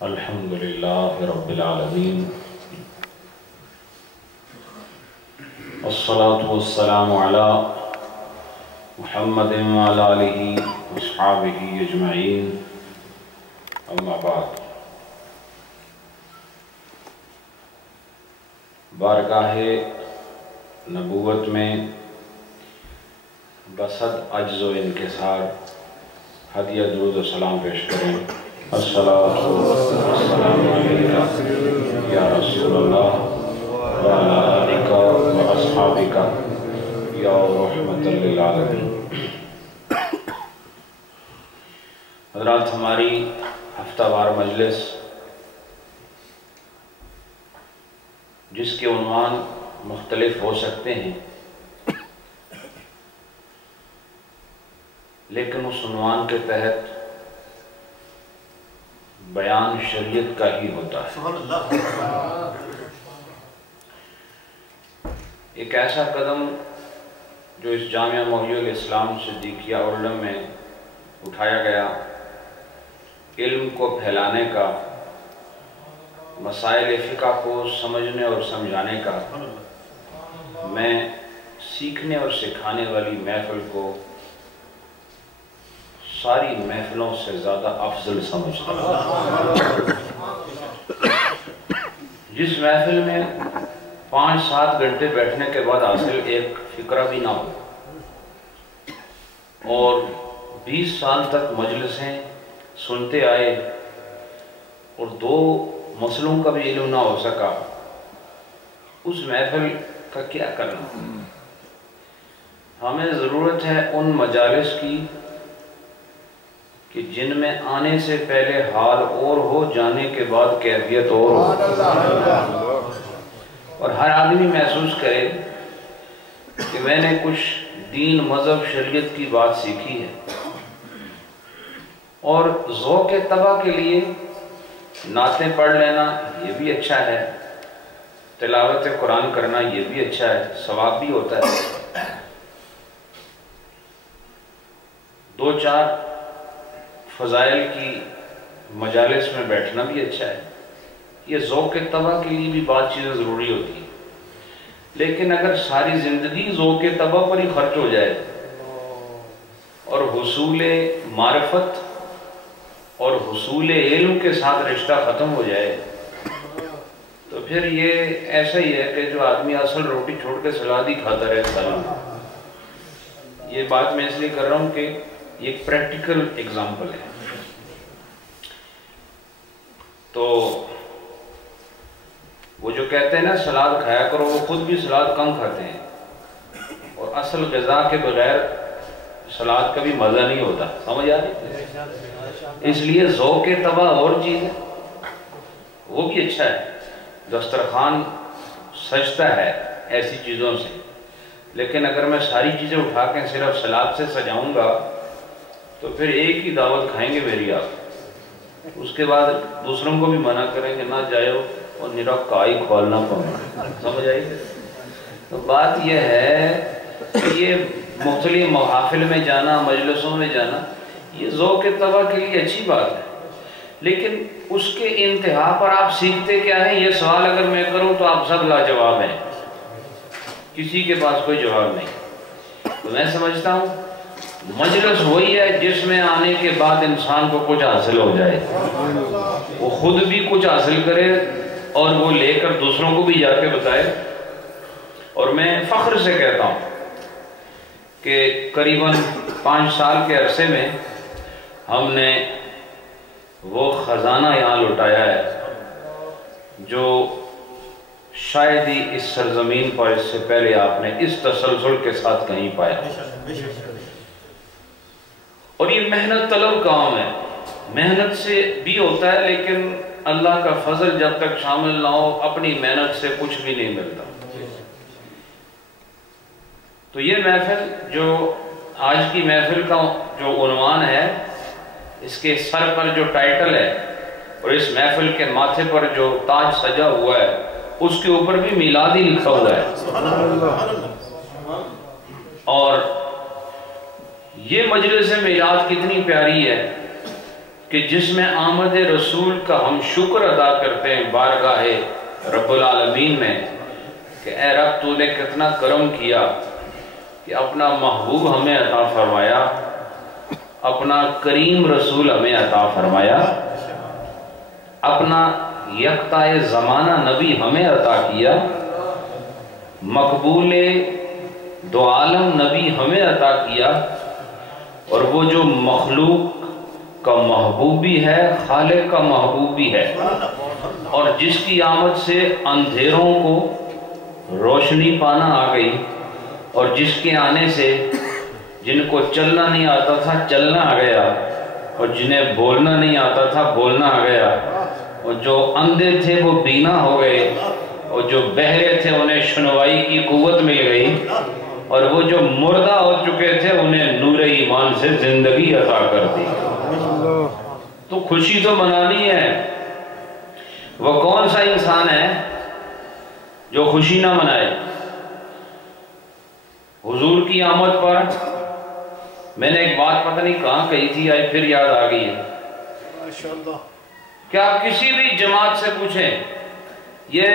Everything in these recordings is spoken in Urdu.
الحمدللہ رب العالمین والصلاة والسلام علی محمد وعلی آلہ واصحابہ اجمعین اما بعد۔ بارگاہ نبوت میں بصد عجز و انکسار ہدیہ درود و سلام پیش کریں۔ الصلاۃ والسلام علیکہ یا رسول اللہ وعلی آلکہ واصحابکہ یا رحمت للعالمین۔ حضرات، ہماری ہفتہ وار مجلس جس کے عنوان مختلف ہو سکتے ہیں، لیکن اس عنوان کے تحت بیان شریعت کا ہی ہوتا ہے۔ ایک ایسا قدم جو اس جامعہ محی الاسلام صدیقیہ اردم میں اٹھایا گیا، علم کو پھیلانے کا، مسائل فقہ کو سمجھنے اور سمجھانے کا، میں سیکھنے اور سکھانے والی محفل کو ساری محفلوں سے زیادہ افضل سمجھتا ہوں۔ جس محفل میں 5-7 گھنٹے بیٹھنے کے بعد حاصل ایک فقرہ بھی نہ ہو اور 20 سال تک مجلسیں سنتے آئے اور 2 مسئلوں کا بھی علم نہ ہو سکا، اس محفل کا کیا کرنا؟ ہمیں ضرورت ہے ان مجالس کی کہ جن میں آنے سے پہلے حال اور ہو، جانے کے بعد کیفیت اور ہو، اور ہر آدمی محسوس کرے کہ میں نے کچھ دین، مذہب، شریعت کی بات سیکھی ہے۔ اور ذوق طبع کے لیے نعتیں پڑھ لینا یہ بھی اچھا ہے، تلاوت قرآن کرنا یہ بھی اچھا ہے، ثواب بھی ہوتا ہے، 2-4 فضائل کی مجالس میں بیٹھنا بھی اچھا ہے۔ یہ ذوق طبع کے لیے بھی بات چیزیں ضروری ہوتی ہیں، لیکن اگر ساری زندگی ذوق طبع پر ہی خرچ ہو جائے اور حصول معرفت اور حصول علم کے ساتھ رشتہ ختم ہو جائے تو پھر یہ ایسا ہی ہے کہ جو آدمی اصل روٹی چھوڑ کے سلاد ہی کھاتا رہے سالوں۔ یہ بات میں اس لیے کر رہا ہوں کہ یہ ایک پریکٹیکل ایگزامپل ہے۔ تو وہ جو کہتے ہیں نا سلاد کھایا کرو، وہ خود بھی سلاد کم کھاتے ہیں، اور اصل غذا کے بغیر سلاد کا بھی مزہ نہیں ہوتا، سمجھ آ رہی؟ اس لیے ذوق طبع اور چیز ہے، وہ بھی اچھا ہے، دسترخوان سجتا ہے ایسی چیزوں سے، لیکن اگر میں ساری چیزیں اٹھا کے صرف سلاد سے سجاؤں گا تو پھر ایک ہی دعوت کھائیں گے میری آپ، اس کے بعد دوسروں کو بھی منع کریں گے نہ جائو اور نرا کائی کھولنا پڑا، سمجھ آئی؟ تو بات یہ ہے کہ یہ مختلف محافل میں جانا، مجلسوں میں جانا، یہ ذوق طبع کے لیے اچھی بات ہے، لیکن اس کے انتہا پر آپ سیکھتے کیا ہے؟ یہ سوال اگر میں کروں تو آپ سب لاجواب ہیں، کسی کے پاس کوئی جواب نہیں۔ تو میں سمجھتا ہوں مجلس وہی ہے جس میں آنے کے بعد انسان کو کچھ حاصل ہو جائے، وہ خود بھی کچھ حاصل کرے اور وہ لے کر دوسروں کو بھی جا کے بتائے۔ اور میں فخر سے کہتا ہوں کہ قریباً 5 سال کے عرصے میں ہم نے وہ خزانہ یہاں لٹایا ہے جو شاید ہی اس سرزمین پر اس سے پہلے آپ نے اس تسلسل کے ساتھ کہیں پایا۔ اور یہ محنت طلب کام ہے، محنت سے بھی ہوتا ہے، لیکن اللہ کا فضل جب تک شامل نہ ہو اپنی محنت سے کچھ بھی نہیں ملتا۔ تو یہ محفل جو آج کی محفل کا جو عنوان ہے، اس کے سر پر جو ٹائٹل ہے اور اس محفل کے ماتھے پر جو تاج سجا ہوا ہے اس کے اوپر بھی میلادی لکھا ہوا ہے، اور یہ مجلس میلاد کتنی پیاری ہے کہ جس میں آمد رسول کا ہم شکر ادا کرتے ہیں بارگاہ رب العالمین میں کہ اے رب تو نے کتنا کرم کیا کہ اپنا محبوب ہمیں عطا فرمایا، اپنا کریم رسول ہمیں عطا فرمایا، اپنا یکتا زمانہ نبی ہمیں عطا کیا، مقبول دو عالم نبی ہمیں عطا کیا، اور وہ جو مخلوق کا محبوب بھی ہے، خالق کا محبوب بھی ہے، اور جس کی آمد سے اندھیروں کو روشنی پانا آ گئی، اور جس کے آنے سے جن کو چلنا نہیں آتا تھا چلنا آ گیا، اور جنہیں بولنا نہیں آتا تھا بولنا آ گیا، اور جو اندھے تھے وہ بینا ہو گئے، اور جو بہرے تھے انہیں سنوائی کی قوت مل گئی، اور وہ جو مردہ ہو چکے تھے انہیں نور ایمان سے زندگی عطا کر دی۔ تو خوشی تو منانی ہے۔ وہ کون سا انسان ہے جو خوشی نہ منائے؟ حضور کی آمد پر میں نے ایک بات پتہ نہیں کہاں کہی تھی، آئی پھر یاد آ گئی ہے کہ آپ کسی بھی جماعت سے پوچھیں، یہ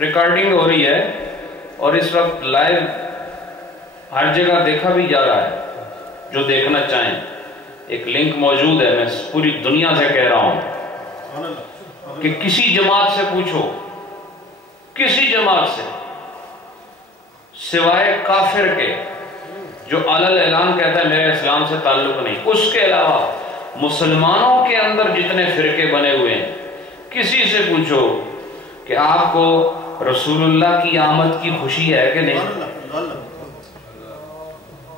ریکارڈنگ ہو رہی ہے اور اس وقت لائیو ہر جگہ دیکھا بھی جا رہا ہے، جو دیکھنا چاہیں ایک لنک موجود ہے، میں پوری دنیا سے کہہ رہا ہوں کہ کسی جماعت سے پوچھو، کسی جماعت سے سوائے کافر کے جو علل اعلان کہتا ہے میرے اسلام سے تعلق نہیں، اس کے علاوہ مسلمانوں کے اندر جتنے فرقے بنے ہوئے ہیں، کسی سے پوچھو کہ آپ کو رسول اللہ کی آمد کی خوشی ہے کہ نہیں؟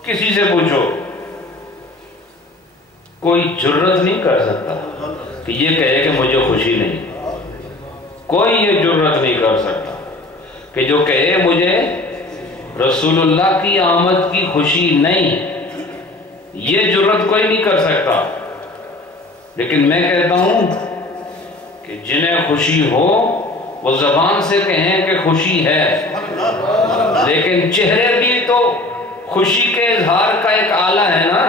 کسی سے پوچھو، کوئی جرت نہیں کر سکتا کہ یہ کہے کہ مجھے خوشی نہیں، کوئی یہ جرت نہیں کر سکتا کہ جو کہے مجھے رسول اللہ کی آمد کی خوشی نہیں، یہ جرت کوئی نہیں کر سکتا۔ لیکن میں کہتا ہوں کہ جنہیں خوشی ہو وہ زبان سے کہیں کہ خوشی ہے، لیکن چہرے بھی تو خوشی کے اظہار کا ایک آلہ ہے نا،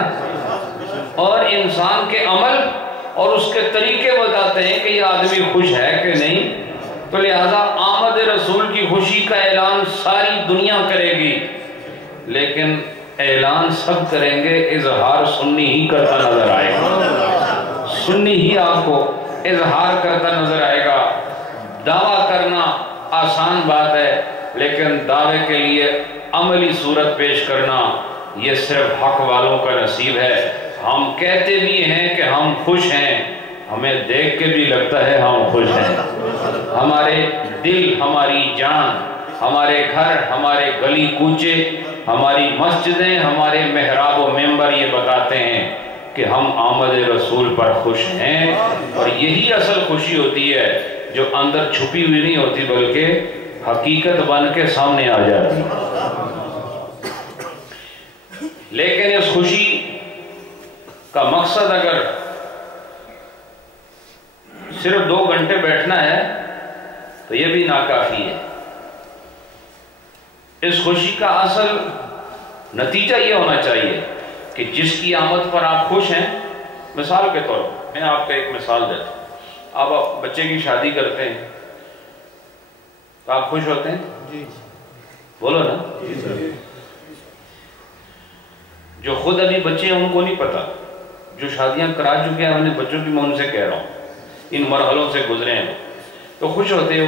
اور انسان کے عمل اور اس کے طریقے بتاتے ہیں کہ یہ آدمی خوش ہے کہ نہیں۔ تو لہذا آمد رسول کی خوشی کا اعلان ساری دنیا کرے گی، لیکن اعلان سب کریں گے، اظہار سنی ہی کرتا نظر آئے گا، سنی ہی آپ کو اظہار کرتا نظر آئے گا۔ دعویٰ کرنا آسان بات ہے، لیکن دعوے کے لیے عملی صورت پیش کرنا یہ صرف حق والوں کا نصیب ہے۔ ہم کہتے بھی ہیں کہ ہم خوش ہیں، ہمیں دیکھ کے بھی لگتا ہے ہم خوش ہیں، ہمارے دل، ہماری جان، ہمارے گھر، ہمارے گلی کوچے، ہماری مسجدیں، ہمارے محراب و منبر یہ بتاتے ہیں کہ ہم آمد رسول پر خوش ہیں، اور یہی اصل خوشی ہوتی ہے جو اندر چھپی ہوئی نہیں ہوتی بلکہ حقیقت بن کے سامنے آ جاتی۔ لیکن اس خوشی کا مقصد اگر صرف 2 گھنٹے بیٹھنا ہے تو یہ بھی ناکافی ہے۔ اس خوشی کا اصل نتیجہ یہ ہونا چاہیے کہ جس کی آمد پر آپ خوش ہیں، مثال کے طور پر میں آپ کو ایک مثال دیتا ہوں، آپ بچے کی شادی کرتے ہیں تو آپ خوش ہوتے ہیں؟ بولو نا۔ جو خود ابھی بچے ہیں ان کو نہیں پتا، جو شادیاں کرا چکے ہیں اپنے بچوں کی، میں ان سے کہہ رہا ہوں، ان مرحلوں سے گزرے ہیں تو خوش ہوتے ہو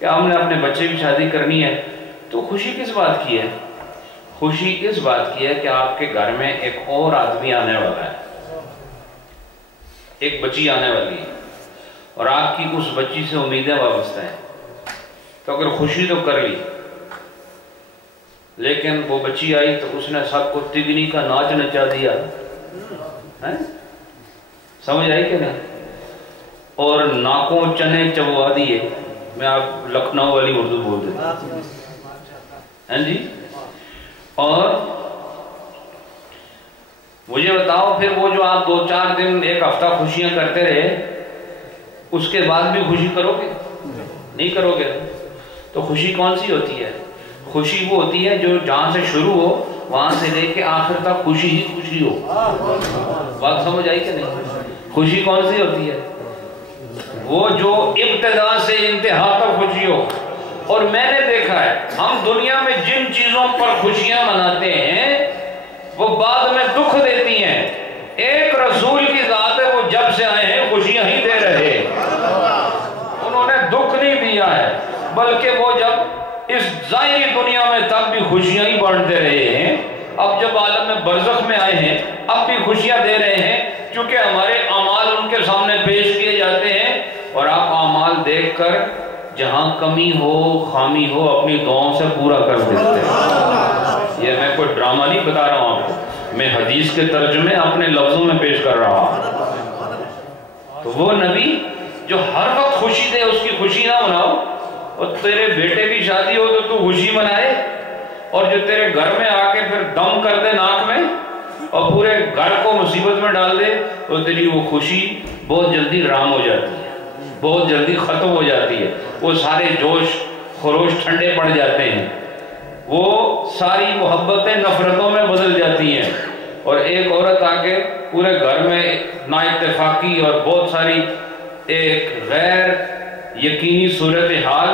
کہ ہم نے اپنے بچے کی شادی کرنی ہے۔ تو خوشی کس بات کی ہے؟ خوشی اس بات کی ہے کہ آپ کے گھر میں ایک اور آدمی آنے والا ہے، ایک بچی آنے والی ہے، اور آپ کی اس بچی سے امیدیں وابستہ ہیں۔ تو اگر خوشی تو کر لی، لیکن وہ بچی آئی تو اس نے سب کو تگنی کا ناچ نچا دیا، سمجھ آئی کہ نہیں؟ اور ناکوں چنے چبوا دیے، میں آپ لکھنؤ والی اردو بول دیتا ہوں جی۔ اور مجھے بتاؤ پھر وہ جو آپ 2-4 دن 1 ہفتہ خوشیاں کرتے رہے، اس کے بعد بھی خوشی کرو گے؟ نہیں کرو گے۔ تو خوشی کون سی ہوتی ہے؟ خوشی وہ ہوتی ہے جو جہاں سے شروع ہو وہاں سے لے کے آخر تک خوشی ہی خوشی ہو۔ بات سمجھ آئی کہ نہیں؟ خوشی کون سی ہوتی ہے؟ وہ جو ابتدا سے انتہا تک خوشی ہو. اور میں نے دیکھا ہے ہم دنیا میں جن چیزوں پر خوشیاں مناتے ہیں وہ بعد میں دکھ دیتی ہیں. ایک رسول کی ذات ہے، وہ جب سے آئے ہیں خوشیاں ہی دے رہے، انہوں نے دکھ نہیں دیا ہے، بلکہ وہ جب اس ظاہری دنیا میں تب بھی خوشیاں ہی بانٹتے رہے ہیں. اب جب عالم میں برزخ میں آئے ہیں اب بھی خوشیاں دے رہے ہیں، کیونکہ ہمارے اعمال ان کے سامنے پیش کیے جاتے ہیں. اور آپ اعمال دیکھ کر جہاں کمی ہو خامی ہو اپنی دعاؤں سے پورا کر دیتے ہیں. یہ میں کوئی ڈرامہ نہیں بتا رہا ہوں آپ کو، میں حدیث کے ترجمے اپنے لفظوں میں پیش کر رہا ہوں. تو وہ نبی جو ہر وقت خوشی دے اس کی خوشی نہ مناؤ. اور تیرے بیٹے کی شادی ہو تو خوشی منائے، اور جو تیرے گھر میں آ کے پھر دم کر دے ناک میں اور پورے گھر کو مصیبت میں ڈال دے تو تیری وہ خوشی بہت جلدی رام ہو جاتی ہے، بہت جلدی ختم ہو جاتی ہے. وہ سارے جوش خروش ٹھنڈے پڑ جاتے ہیں، وہ ساری محبتیں نفرتوں میں بدل جاتی ہیں. اور ایک عورت آ کے پورے گھر میں نا اتفاقی اور بہت ساری ایک غیر یقینی صورتحال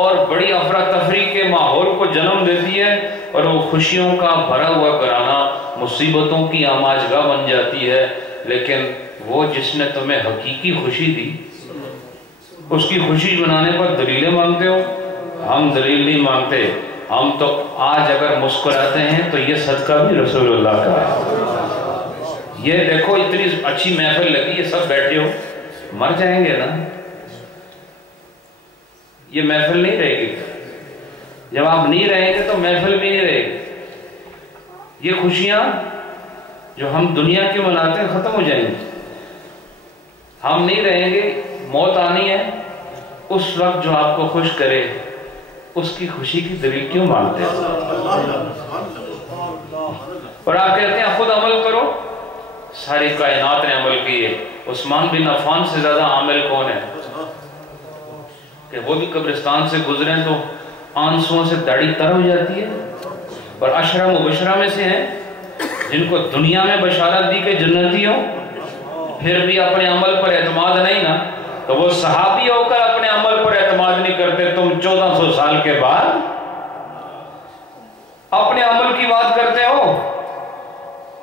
اور بڑی افراتفری کے ماحول کو جنم دیتی ہے، اور وہ خوشیوں کا بھرا ہوا گھرانہ مصیبتوں کی آماجگاہ بن جاتی ہے. لیکن وہ جس نے تمہیں حقیقی خوشی دی اس کی خوشی منانے پر دلیلیں مانگتے ہو. ہم دلیل نہیں مانگتے، ہم تو آج اگر مسکراتے ہیں تو یہ صدقہ بھی رسول اللہ کا ہے. یہ دیکھو اتنی اچھی محفل لگی، یہ سب بیٹھے ہو، مر جائیں گے نا، یہ محفل نہیں رہے گی. جب آپ نہیں رہیں گے تو محفل بھی نہیں رہے گی. یہ خوشیاں جو ہم دنیا کی مناتے ہیں ختم ہو جائیں گی. ہم نہیں رہیں گے، موت آنی ہے. اس وقت جو آپ کو خوش کرے اس کی خوشی کی دلیل کیوں مانگتے ہیں؟ اور آپ کہتے ہیں خود عمل کرو. ساری کائنات نے عمل کیے، عثمان بن عفان سے زیادہ عامل کون ہے کہ وہ بھی قبرستان سے گزریں تو آنسوؤں سے داڑھی تر ہو جاتی ہے. اور عشرہ مبشرہ میں سے ہیں جن کو دنیا میں بشارت دی کہ جنتی ہو، پھر بھی اپنے عمل پر اعتماد نہیں نا. تو وہ صحابی ہو کر اپنے عمل پر اعتماد نہیں کرتے، تم 1400 سال کے بعد اپنے عمل کی بات کرتے ہو.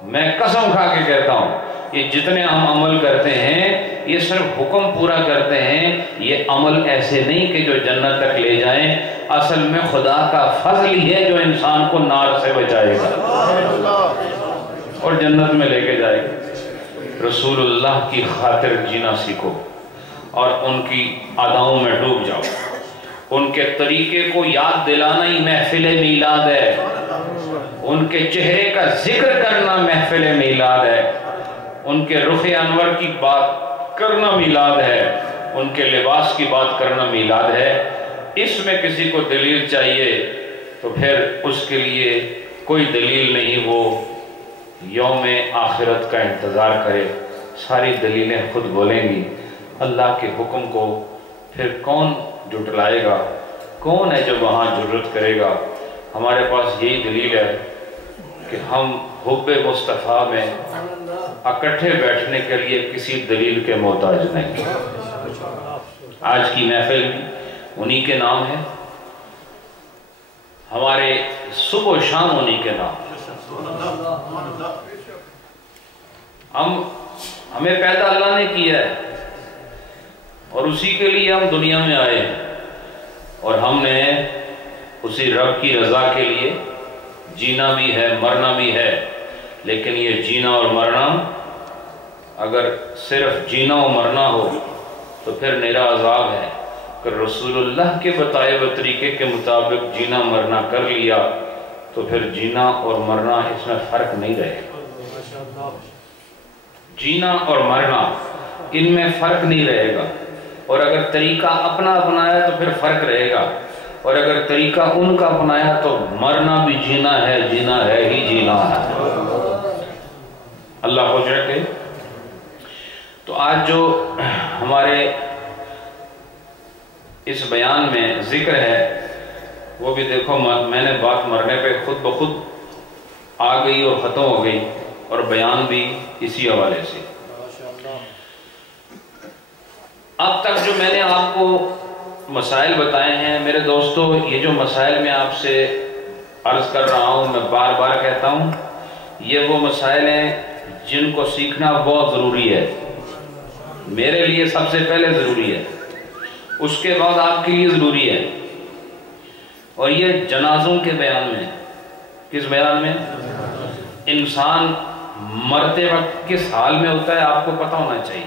میں قسم کھا کے کہتا ہوں یہ جتنے ہم عمل کرتے ہیں یہ صرف حکم پورا کرتے ہیں. یہ عمل ایسے نہیں کہ جو جنت تک لے جائیں، اصل میں خدا کا فضل ہی ہے جو انسان کو نار سے بچائے گا اور جنت میں لے کے جائے گا. رسول اللہ کی خاطر جینا سیکھو اور ان کی اداؤں میں ڈوب جاؤ. ان کے طریقے کو یاد دلانا ہی محفل میلاد ہے. ان کے چہرے کا ذکر کرنا محفل میلاد ہے. ان کے رخ انور کی بات کرنا میلاد ہے. ان کے لباس کی بات کرنا میلاد ہے. اس میں کسی کو دلیل چاہیے تو پھر اس کے لیے کوئی دلیل نہیں، وہ یوم آخرت کا انتظار کرے. ساری دلیلیں خود بولیں گی. اللہ کے حکم کو پھر کون جھٹلائے گا؟ کون ہے جو وہاں جرت کرے گا؟ ہمارے پاس یہی دلیل ہے کہ ہم حب مصطفیٰ میں اکٹھے بیٹھنے کے لیے کسی دلیل کے محتاج نہیں. آج کی محفل بھی انہی کے نام ہے، ہمارے صبح و شام انہی کے نام. ہمیں پیدا اللہ نے کیا ہے اور اسی کے لیے ہم دنیا میں آئے ہیں، اور ہم نے اسی رب کی رضا کے لیے جینا بھی ہے مرنا بھی ہے. لیکن یہ جینا اور مرنا اگر صرف جینا اور مرنا ہو تو پھر میرا عذاب ہے کہ رسول اللہ کے بتائے ہوئے طریقے کے مطابق جینا مرنا کر لیا تو پھر جینا اور مرنا اس میں فرق نہیں رہے گا. جینا اور مرنا ان میں فرق نہیں رہے گا. اور اگر طریقہ اپنا اپنایا تو پھر فرق رہے گا، اور اگر طریقہ ان کا اپنایا تو مرنا بھی جینا ہے، جینا ہے ہی جینا ہے. اللہ ہو جائے. تو آج جو ہمارے اس بیان میں ذکر ہے وہ بھی دیکھو، میں نے بات مرنے پہ خود بخود آ گئی اور ختم ہو گئی، اور بیان بھی اسی حوالے سے. اب تک جو میں نے آپ کو مسائل بتائے ہیں میرے دوستو، یہ جو مسائل میں آپ سے عرض کر رہا ہوں، میں بار بار کہتا ہوں، یہ وہ مسائل ہیں جن کو سیکھنا بہت ضروری ہے، میرے لیے سب سے پہلے ضروری ہے، اس کے بعد آپ کے لیے ضروری ہے۔ اور یہ جنازوں کے بیان میں، کس بیان میں؟ انسان مرتے وقت کس حال میں ہوتا ہے آپ کو پتہ ہونا چاہیے،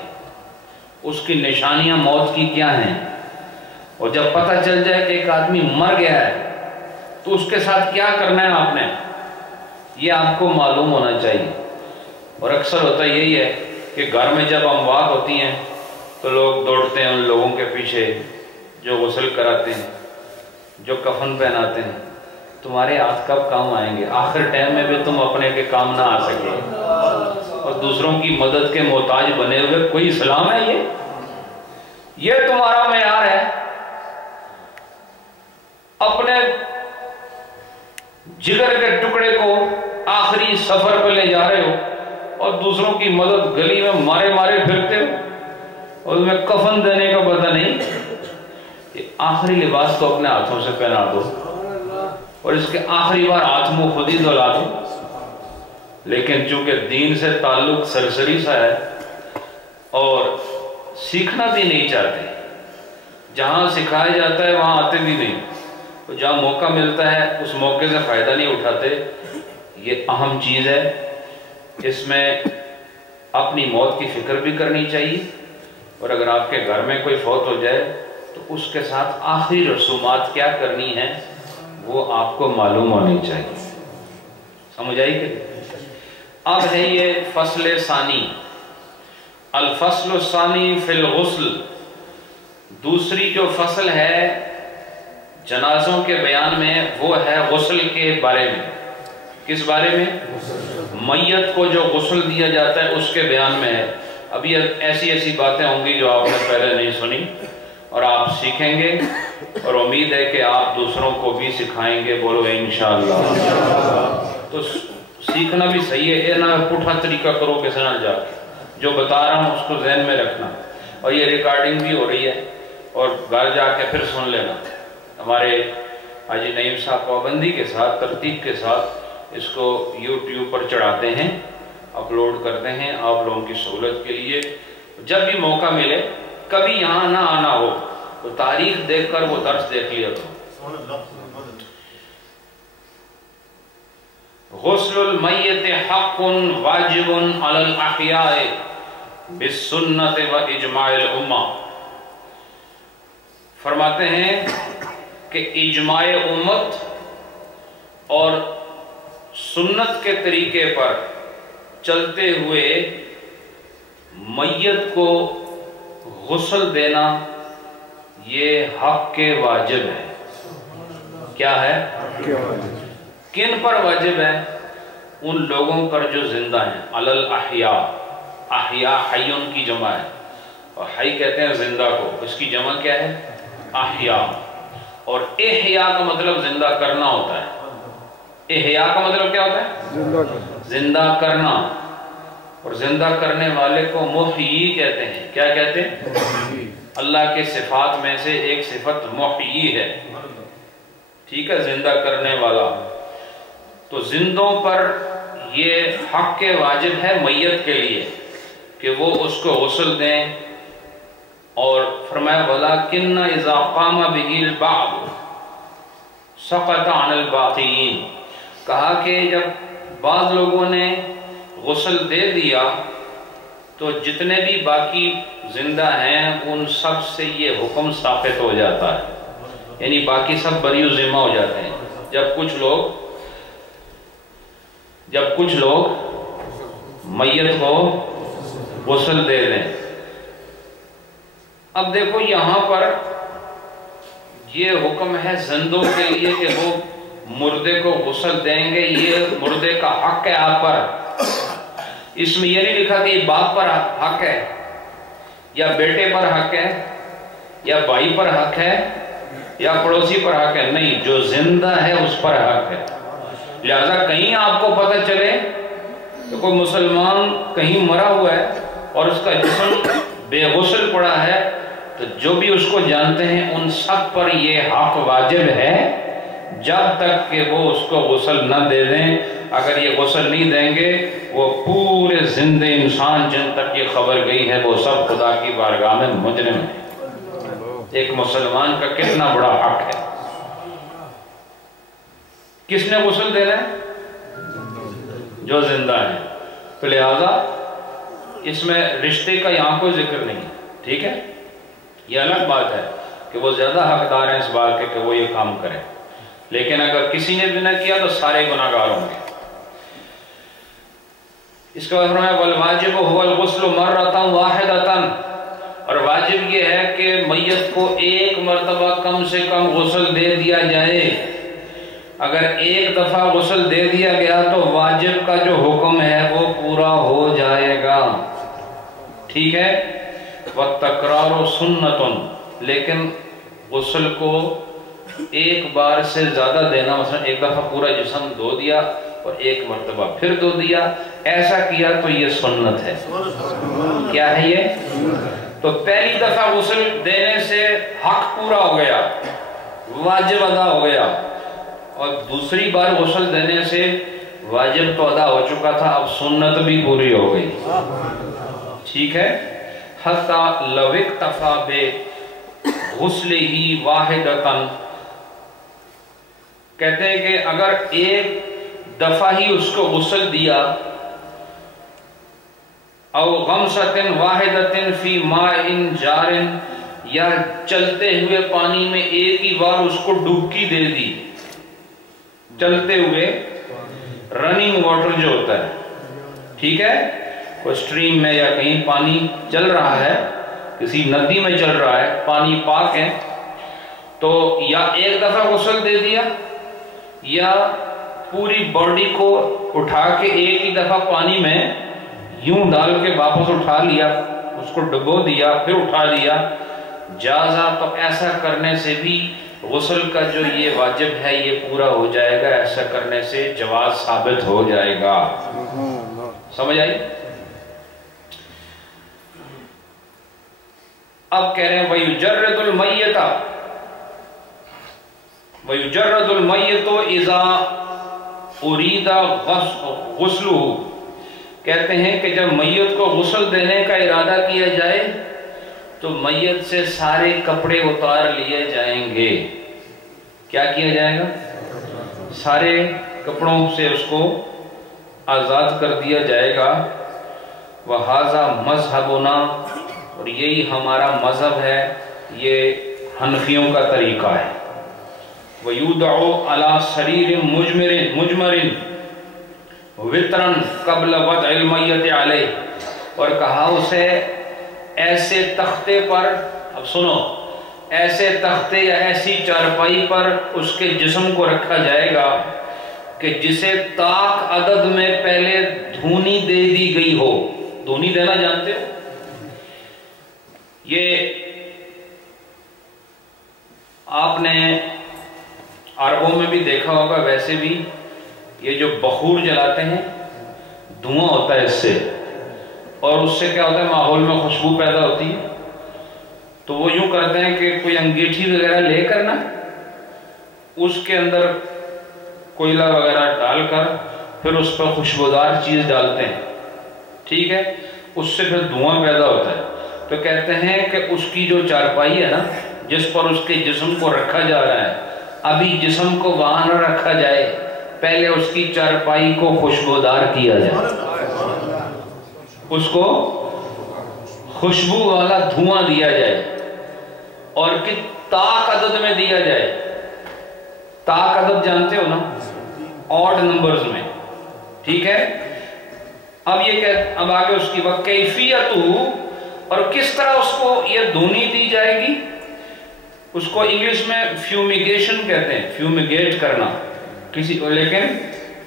اس کی نشانیاں موت کی کیا ہیں، اور جب پتہ چل جائے کہ ایک آدمی مر گیا ہے تو اس کے ساتھ کیا کرنا ہے آپ نے، یہ آپ کو معلوم ہونا چاہیے۔ اور اکثر ہوتا یہی ہے کہ گھر میں جب اموات ہوتی ہیں تو لوگ دوڑتے ہیں ان لوگوں کے پیچھے جو غسل کراتے ہیں، جو کفن پہناتے ہیں، تمہارے ہاتھ کب کام آئیں گے؟ آخر ٹائم میں بھی تم اپنے کے کام نہ آ سکے اور دوسروں کی مدد کے محتاج بنے ہوئے کوئی اسلام ہے؟ یہ تمہارا معیار ہے؟ اپنے جگر کے ٹکڑے کو آخری سفر پہ لے جا رہے ہو اور دوسروں کی مدد گلی میں مارے مارے پھرتے ہو اور تمہیں کفن دینے کا پتہ نہیں۔ یہ آخری لباس تو اپنے ہاتھوں سے پہنا دو اور اس کے آخری بار ہاتھ منہ خود ہی دھلا دو۔ لیکن چونکہ دین سے تعلق سرسری سا ہے اور سیکھنا بھی نہیں چاہتے، جہاں سکھایا جاتا ہے وہاں آتے بھی نہیں، تو جہاں موقع ملتا ہے اس موقع سے فائدہ نہیں اٹھاتے۔ یہ اہم چیز ہے، اس میں اپنی موت کی فکر بھی کرنی چاہیے، اور اگر آپ کے گھر میں کوئی فوت ہو جائے تو اس کے ساتھ آخری رسومات کیا کرنی ہے وہ آپ کو معلوم ہونی چاہیے۔ سمجھ آئی کہ اب ہے یہ فصل ثانی، الفصل الثانی فی الغسل، دوسری جو فصل ہے جنازوں کے بیان میں وہ ہے غسل کے بارے میں۔ کس بارے میں؟ میت کو جو غسل دیا جاتا ہے اس کے بیان میں ہے۔ ابھی ایسی ایسی باتیں ہوں گی جو آپ نے پہلے نہیں سنی اور آپ سیکھیں گے، اور امید ہے کہ آپ دوسروں کو بھی سکھائیں گے، بولو انشاءاللہ۔ تو سیکھنا بھی صحیح ہے، نہ پٹھا طریقہ کرو کسی نہ جا کے، جو بتا رہا ہوں اس کو ذہن میں رکھنا، اور یہ ریکارڈنگ بھی ہو رہی ہے اور گھر جا کے پھر سن لینا۔ ہمارے حاجی نعیم صاحب پابندی کے ساتھ، ترتیب کے ساتھ اس کو یوٹیوب پر چڑھاتے ہیں، اپلوڈ کرتے ہیں آپ لوگوں کی سہولت کے لیے۔ جب بھی موقع ملے، کبھی یہاں نہ آنا ہو تو تاریخ دیکھ کر وہ درس دیکھ لیا کرو۔ غسل المیت حق واجب علی الاحیاء بالسنت و اجماع الامہ، فرماتے ہیں کہ اجماع امت اور سنت کے طریقے پر چلتے ہوئے میت کو غسل دینا یہ حق کے واجب ہے۔ کیا ہے؟ کن پر واجب ہے؟ ان لوگوں پر جو زندہ ہیں، علی الاحیاء، احیاء حیون کی جمع ہے، اور حی کہتے ہیں زندہ کو، اس کی جمع کیا ہے؟ احیاء۔ اور احیاء کا مطلب زندہ کرنا ہوتا ہے۔ احیاء کا مطلب کیا ہوتا ہے؟ زندہ کرنا، اور زندہ کرنے والے کو محیی کہتے ہیں۔ کیا کہتے ہیں؟ اللہ کے صفات میں سے ایک صفت محیی ہے، ٹھیک ہے، زندہ کرنے والا۔ تو زندوں پر یہ حق کے واجب ہے میت کے لیے کہ وہ اس کو غسل دیں، اور فرمایا وَلَكِنَّ إِذَا قَامَ بِهِ الْبَعْضُ سَقَطَ عَنِ الْبَاقِيِّينَ، کہا کہ جب بعض لوگوں نے غسل دے دیا تو جتنے بھی باقی زندہ ہیں ان سب سے یہ حکم ثابت ہو جاتا ہے، یعنی باقی سب بری و ذمہ ہو جاتے ہیں جب کچھ لوگ میت کو غسل دے دیں۔ اب دیکھو یہاں پر یہ حکم ہے زندوں کے لیے کہ وہ مردے کو غسل دیں گے، یہ مردے کا حق ہے آپ پر۔ اس میں یہ نہیں لکھا کہ یہ باپ پر حق ہے یا بیٹے پر حق ہے یا بھائی پر حق ہے یا پڑوسی پر حق ہے، نہیں، جو زندہ ہے اس پر حق ہے۔ لہذا کہیں آپ کو پتہ چلے کہ کوئی مسلمان کہیں مرا ہوا ہے اور اس کا جسم بے غسل پڑا ہے تو جو بھی اس کو جانتے ہیں ان سب پر یہ حق واجب ہے جب تک کہ وہ اس کو غسل نہ دے دیں. اگر یہ غسل نہیں دیں گے وہ پورے زندہ انسان جن تک یہ خبر گئی ہے وہ سب خدا کی بارگاہ میں مجرم ہیں. ایک مسلمان کا کتنا بڑا حق ہے. کس نے غسل دینا ہے؟ جو زندہ ہے. تو لہذا اس میں رشتے کا یہاں کوئی ذکر نہیں. ٹھیک ہے، یہ الگ بات ہے کہ وہ زیادہ حقدار ہیں اس بات کے کہ وہ یہ کام کریں، لیکن اگر کسی نے بھی نہ کیا تو سارے گناہگار ہوں گے. اس کا فرمایا والواجب هو الغسل مرة واحدة، اور واجب یہ ہے کہ میت کو ایک مرتبہ کم سے کم غسل دے دیا جائے. اگر ایک دفعہ غسل دے دیا گیا تو واجب کا جو حکم ہے وہ پورا ہو جائے گا. ٹھیک ہے. وَالتَّكْرَارُ سُنَّةٌ، لیکن غسل کو ایک بار سے زیادہ دینا، مثلا ایک دفعہ پورا جسم دھو دیا اور ایک مرتبہ پھر دھو دیا، ایسا کیا تو یہ سنت ہے. کیا ہے یہ؟ تو پہلی دفعہ غسل دینے سے حق پورا ہو گیا، واجب ادا ہو گیا، اور دوسری بار غسل دینے سے واجب تو ادا ہو چکا تھا، اب سنت بھی پوری ہو گئی. ٹھیک ہے. حتی لو اکتفا بغسلہ واحدۃ، کہتے ہیں کہ اگر ایک دفعہ ہی اس کو غسل دیا، او غمسۃ واحدۃ فی ماء جار، یا چلتے ہوئے پانی میں ایک ہی بار اس کو ڈبکی دے دی، چلتے ہوئے رننگ واٹر جو ہوتا ہے، ٹھیک ہے، کوئی سٹریم میں یا کہیں پانی چل رہا ہے، کسی ندی میں چل رہا ہے، پانی پاک ہے، تو یا ایک دفعہ غسل دے دیا یا پوری باڈی کو اٹھا کے ایک ہی دفعہ پانی میں یوں ڈال کے واپس اٹھا لیا، اس کو ڈبو دیا پھر اٹھا لیا، جازا، تو ایسا کرنے سے بھی غسل کا جو یہ واجب ہے یہ پورا ہو جائے گا. ایسا کرنے سے جواز ثابت ہو جائے گا. سمجھ آئی؟ اب کہہ رہے ہیں وَيُجَرَّدُ الْمَيِّتَ إِذَا أُرِيدَ غُسْلُهُ، کہتے ہیں کہ جب میت کو غسل دینے کا ارادہ کیا جائے تو میت سے سارے کپڑے اتار لیے جائیں گے. کیا کیا جائے گا؟ سارے کپڑوں سے اس کو آزاد کر دیا جائے گا. وَهَذَا مَذْهَبُنَا، اور یہی ہمارا مذہب ہے، یہ حنفیوں کا طریقہ ہے. وَيُودَعُ عَلَى سَرِيرٍ مُجْمَرٍ وِتْرًا قَبْلَ وَضْعِ الْمَيِّتِ عَلَيْهِ، اور کہا اسے ایسے تختے پر، اب سنو، ایسے تختے یا ایسی چارپائی پر اس کے جسم کو رکھا جائے گا کہ جسے طاق عدد میں پہلے دھونی دے دی گئی ہو. دھونی دینا جانتے ہو؟ یہ آپ نے عربوں میں بھی دیکھا ہوگا، ویسے بھی یہ جو بخور جلاتے ہیں دھواں ہوتا ہے اس سے، اور اس سے کیا ہوتا ہے ماحول میں خوشبو پیدا ہوتی ہے. تو وہ یوں کرتے ہیں کہ کوئی انگیٹھی وغیرہ لے کر نا اس کے اندر کوئلہ وغیرہ ڈال کر پھر اس پر خوشبودار چیز ڈالتے ہیں. ٹھیک ہے، اس سے پھر دھواں پیدا ہوتا ہے. تو کہتے ہیں کہ اس کی جو چارپائی ہے نا جس پر اس کے جسم کو رکھا جا رہا ہے، ابھی جسم کو وہاں نہ رکھا جائے، پہلے اس کی چارپائی کو خوشبودار کیا جائے، اس کو خوشبو والا دھواں دیا جائے، اور کہ طاق عدد میں دیا جائے. طاق عدد جانتے ہو نا، آڈ نمبرز میں. ٹھیک ہے. اب اب آگے اس کی وَكَيْفِيَتُهُ، اور کس طرح اس کو یہ دھونی دی جائے گی. اس کو انگلش میں فیومیگیشن کہتے ہیں، فیومیگیٹ کرنا کسی کو، لیکن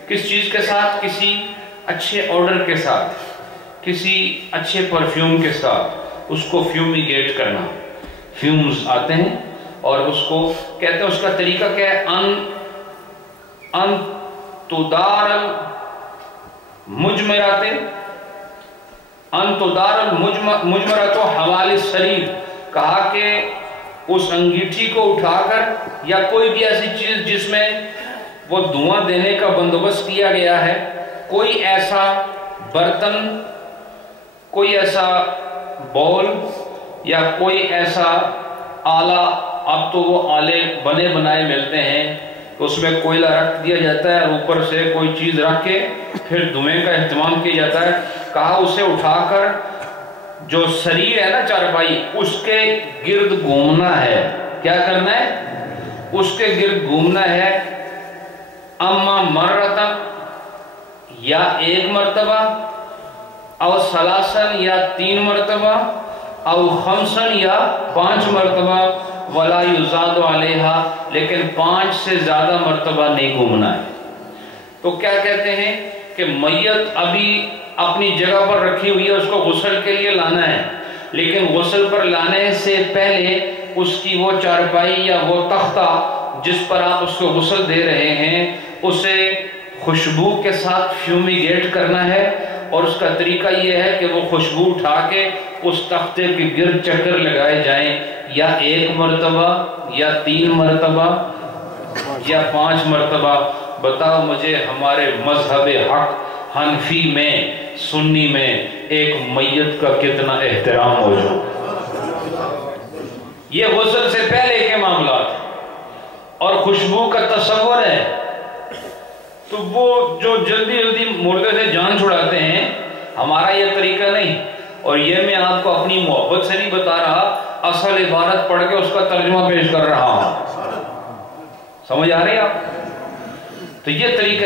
کس چیز کے ساتھ؟ کسی اچھے آرڈر کے ساتھ، کسی اچھے پرفیوم کے ساتھ اس کو فیومیگیٹ کرنا. فیومز آتے ہیں اور اس کو کہتے ہیں، اس کا طریقہ کیا ہے؟ ان تدار المجمرات حوالي السرير کہا کہ اس انگیٹھی کو اٹھا کر یا کوئی بھی ایسی چیز جس میں وہ دھواں دینے کا بندوبست کیا گیا ہے، کوئی ایسا برتن، کوئی ایسا بول یا کوئی ایسا آلہ، اب تو وہ آلے بنے بنائے ملتے ہیں، تو اس میں کوئلہ رکھ دیا جاتا ہے اور اوپر سے کوئی چیز رکھ کے پھر دھوئیں کا اہتمام کیا جاتا ہے۔ کہا اسے اٹھا کر جو سریر ہے نا چارپائی، اس کے گرد گھومنا ہے۔ کیا کرنا ہے؟ اس کے گرد گھومنا ہے۔ اما مرتن، یا ایک مرتبہ، او ثلاثن، یا 3 مرتبہ، او خمسن، یا 5 مرتبہ، ولا یزاد علیہا، لیکن 5 سے زیادہ مرتبہ نہیں گھومنا ہے۔ تو کیا کہتے ہیں کہ میت ابھی اپنی جگہ پر رکھی ہوئی ہے، اس کو غسل کے لیے لانا ہے، لیکن غسل پر لانے سے پہلے اس کی وہ چارپائی یا وہ تختہ جس پر آپ اس کو غسل دے رہے ہیں، اسے خوشبو کے ساتھ فیومیگیٹ کرنا ہے، اور اس کا طریقہ یہ ہے کہ وہ خوشبو اٹھا کے اس تختے کے گرد چکر لگائے جائیں، یا 1 مرتبہ، یا 3 مرتبہ، یا 5 مرتبہ۔ بتاؤ مجھے ہمارے مذہب حق حنفی میں، سنی میں ایک میت کا کتنا احترام موجود۔ یہ غسل سے پہلے کے معاملات ہیں، اور خوشبو کا تصور ہے تو وہ جو جلدی جلدی مردے سے جان چھڑاتے ہیں، ہمارا یہ طریقہ نہیں۔ اور یہ میں آپ کو اپنی محبت سے نہیں بتا رہا، اصل عبارت پڑھ کے اس کا ترجمہ پیش کر رہا ہوں۔ سمجھ آ رہی ہے آپ؟ تو یہ طریقہ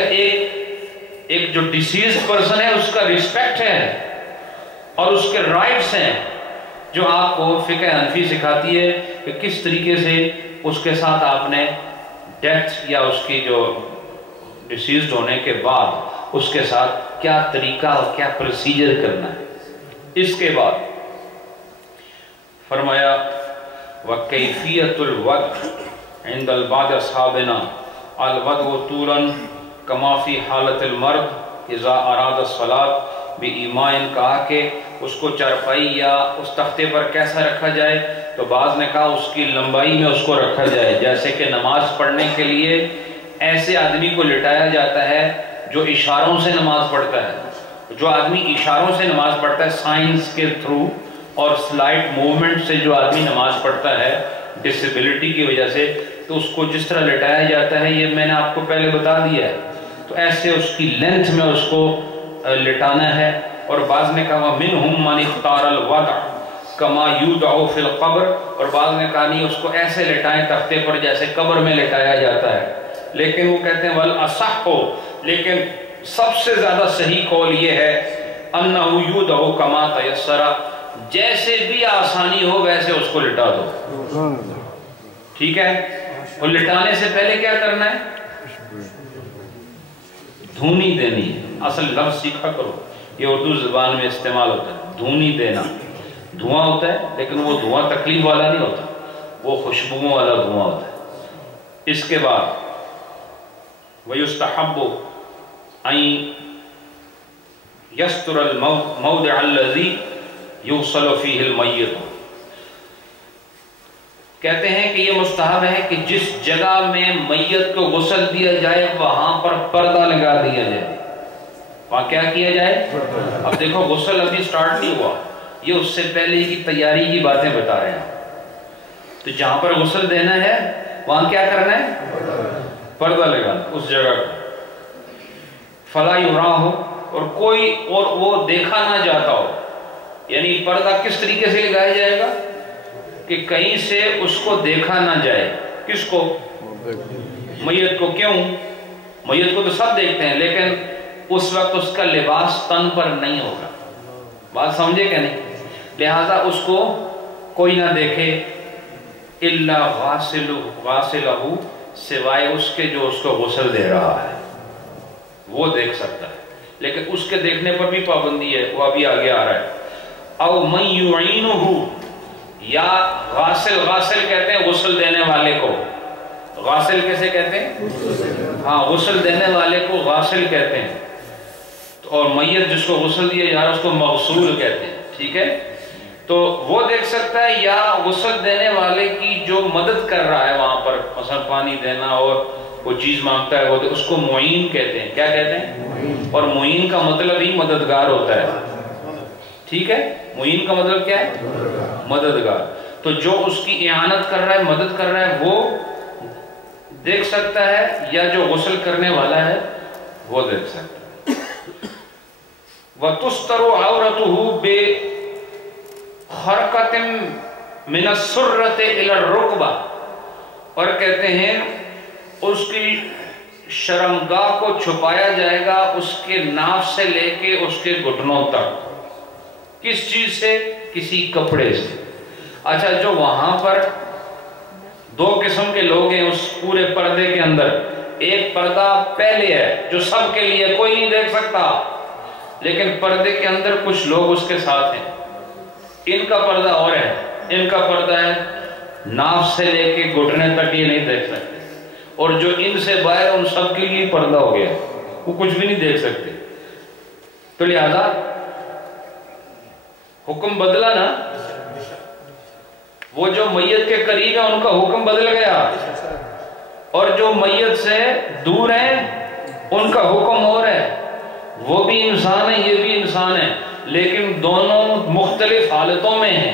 ایک جو ڈیسیز پرسن ہے اس کا ریسپیکٹ ہے اور اس کے رائٹس ہیں، جو آپ کو فقہ حنفی سکھاتی ہے کہ کس طریقے سے اس کے ساتھ آپ نے ڈیتھ یا اس کی جو ڈیسیزڈ ہونے کے بعد اس کے ساتھ کیا طریقہ اور کیا پروسیجر کرنا ہے۔ اس کے بعد فرمایا وَكَيْفِيَةُ الْوَدْءِ عِنْدَ الْبَعْضِ أَصْحَابِنَا الْوَدْءُ طُولًا كَمَا فِي حَالَةِ الْمَرْضِ إِذَا أَرَادَ الصَّلَاةَ بِإِمَاءٍ، کہا کہ اس کو چارپائی یا اس تختے پر کیسا رکھا جائے، تو بعض نے کہا اس کی لمبائی میں اس کو رکھا جائے، جیسے کہ نماز پڑھنے کے لیے ایسے آدمی کو لٹایا جاتا ہے جو اشاروں سے نماز پڑھتا ہے۔ جو آدمی اشاروں سے نماز پڑھتا ہے سائنس کے تھرو اور سلائٹ موومنٹ سے، جو آدمی نماز پڑھتا ہے ڈسیبلٹی کی وجہ سے، تو اس کو جس طرح لٹایا جاتا ہے یہ میں نے آپ کو پہلے بتا دیا ہے، تو ایسے اس کی لینتھ میں اس کو لٹانا ہے۔ اور بعض نے کہا وَمِنْهُمْ مَنِ اخْتَارَ الْوَضْعَ كَمَا يُوضَعُ فِي الْقَبْرِ، اور بعض نے کہا نہیں، اس کو ایسے لٹائیں تختے پر جیسے قبر میں لٹایا جاتا ہے، لیکن وہ کہتے ہیں وَالْأَصَحُّ، لیکن سب سے زیادہ صحیح قول یہ ہے أَنَّهُ يُوضَعُ كَمَا تَيَسَّرَ، جیسے بھی آسانی ہو ویسے اس کو لٹا دو۔ ٹھیک ہے؟ اور لٹانے سے پہلے کیا کرنا ہے؟ دھونی دینی ہے۔ اصل لفظ سیکھا کرو، یہ اردو زبان میں استعمال ہوتا ہے، دھونی دینا۔ دھواں ہوتا ہے لیکن وہ دھواں تکلیف والا نہیں ہوتا، وہ خوشبوؤں والا دھواں ہوتا ہے۔ اس کے بعد وَيُسْتَحَبُّ أَن يَسْتُرَ الْمَوْضِعَ الَّذِي يُغْسَلُ فِيهِ الْمَيِّتُ، کہتے ہیں کہ یہ مستحب ہے کہ جس جگہ میں میت کو غسل دیا جائے وہاں پر پردہ لگا دیا جائے۔ وہاں کیا کیا جائے؟ اب دیکھو غسل ابھی سٹارٹ نہیں ہوا، یہ اس سے پہلے کی تیاری کی باتیں بتا رہے ہیں۔ تو جہاں پر غسل دینا ہے وہاں کیا کرنا ہے؟ پردہ لگانا اس جگہ کو۔ فلا یراہ، اور کوئی اور وہ دیکھا نہ جاتا ہو، یعنی پردہ کس طریقے سے لگایا جائے گا کہ کہیں سے اس کو دیکھا نہ جائے۔ کس کو؟ میت کو۔ کیوں؟ میت کو تو سب دیکھتے ہیں لیکن اس وقت اس کا لباس تن پر نہیں ہوگا۔ بات سمجھے کہ نہیں؟ لہذا اس کو کوئی نہ دیکھے، الا غاسلہ، سوائے اس کے جو اس کو غسل دے رہا ہے وہ دیکھ سکتا ہے، لیکن اس کے دیکھنے پر بھی پابندی ہے، وہ ابھی آگے آ رہا ہے۔ او من یعینہ، یا غاسل کہتے ہیں غسل دینے والے کو۔ غاسل کیسے کہتے ہیں؟ ہاں، غسل دینے والے کو غاسل کہتے ہیں، اور میت جس کو غسل دیا جا رہا ہے اس کو مغسول کہتے ہیں۔ ٹھیک ہے؟ تو وہ دیکھ سکتا ہے، یا غسل دینے والے کی جو مدد کر رہا ہے وہاں پر، مثلا پانی دینا اور وہ چیز مانگتا ہے، وہ اس کو معین کہتے ہیں. کیا کہتے ہیں؟ اور معین کا مطلب ہی مددگار ہوتا ہے. ٹھیک ہے، معین کا مطلب کیا ہے؟ مددگار. تو جو اس کی اعانت کر رہا ہے، مدد کر رہا ہے، وہ دیکھ سکتا ہے، یا جو غسل کرنے والا ہے وہ دیکھ سکتا ہے. وَتُسْتَرُ عَوْرَتُهُ بِخَرْقَةٍ مِنَ السُّرَّةِ إِلَى الرُّكْبَةِ. اور کہتے ہیں اس کی شرمگاہ کو چھپایا جائے گا اس کے ناف سے لے کے اس کے گھٹنوں تک. کس چیز سے؟ کسی کپڑے سے. اچھا، جو وہاں پر دو قسم کے لوگ ہیں اس پورے پردے کے اندر. ایک پردہ پہلے ہے جو سب کے لیے، کوئی نہیں دیکھ سکتا، لیکن پردے کے اندر کچھ لوگ اس کے ساتھ ہیں. ان کا پردہ اور ہے، ان کا پردہ ہے ناف سے لے کے گھٹنے تک، یہ نہیں دیکھ سکتے. اور جو ان سے باہر، ان سب کے لیے پردہ ہو گیا، وہ کچھ بھی نہیں دیکھ سکتے. تو لہذا حکم بدلا نا. وہ جو میت کے قریب ہیں ان کا حکم بدل گیا، اور جو میت سے دور ہیں ان کا حکم اور ہے. وہ بھی انسان ہے، یہ بھی انسان ہے، لیکن دونوں مختلف حالتوں میں ہیں.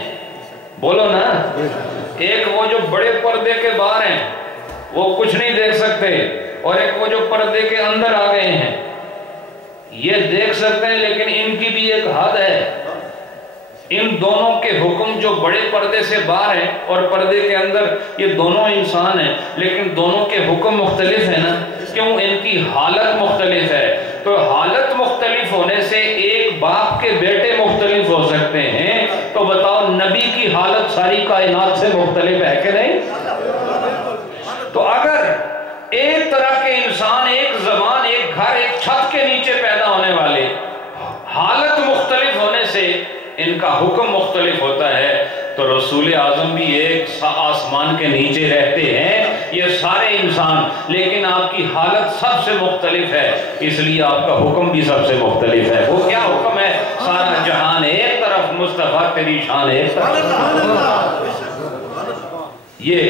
بولو نا. ایک وہ جو بڑے پردے کے باہر ہیں، وہ کچھ نہیں دیکھ سکتے، اور ایک وہ جو پردے کے اندر آ گئے ہیں، یہ دیکھ سکتے ہیں، لیکن ان کی بھی ایک حد ہے. ان دونوں کے حکم، جو بڑے پردے سے باہر ہیں اور پردے کے اندر، یہ دونوں انسان ہیں، لیکن دونوں کے حکم مختلف ہیں نا. کیوں؟ ان کی حالت مختلف ہے. تو حالت مختلف ہونے سے ایک باپ کے بیٹے مختلف ہو سکتے ہیں. تو بتاؤ، نبی کی حالت ساری کائنات سے مختلف ہے کہ نہیں؟ تو اگر ایک طرح کے انسان، ایک زبان، ایک گھر، ایک چھت کے نیچے پیدا ہونے والے، حالت مختلف ہونے سے ان کا حکم مختلف ہوتا ہے، تو رسول اعظم بھی ایک آسمان کے نیچے رہتے ہیں، یہ سارے انسان، لیکن آپ کی حالت سب سے مختلف ہے، اس لیے آپ کا حکم بھی سب سے مختلف ہے. وہ کیا حکم ہے؟ سارا جہان ایک طرف، مصطفیٰ تیری شان ایک طرف. یہ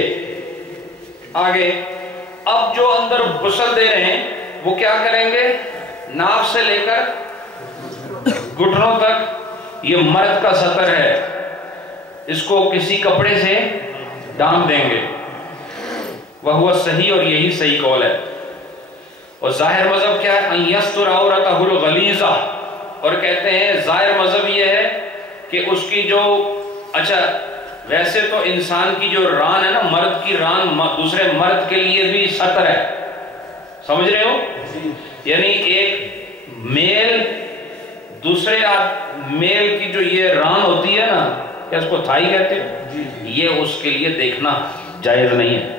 آگے اب جو اندر غسل دے رہے ہیں وہ کیا کریں گے؟ ناف سے لے کر گھٹنوں تک. یہ مرد کا سطر ہے، اس کو کسی کپڑے سے ڈھانپ دیں گے. وہ صحیح، اور یہی صحیح قول ہے. اور ظاہر مذہب کیا ہے؟ ان یستر عورتہ الغلیظہ. اور کہتے ہیں ظاہر مذہب یہ ہے کہ اس کی جو، اچھا ویسے تو انسان کی جو ران ہے نا، مرد کی ران دوسرے مرد کے لیے بھی سطر ہے. سمجھ رہے ہو؟ یعنی ایک میل دوسرے میل کی جو یہ ران ہوتی ہے نا، کیا اس کو تھائی کہتے ہیں، یہ اس کے لیے دیکھنا جائز نہیں ہے.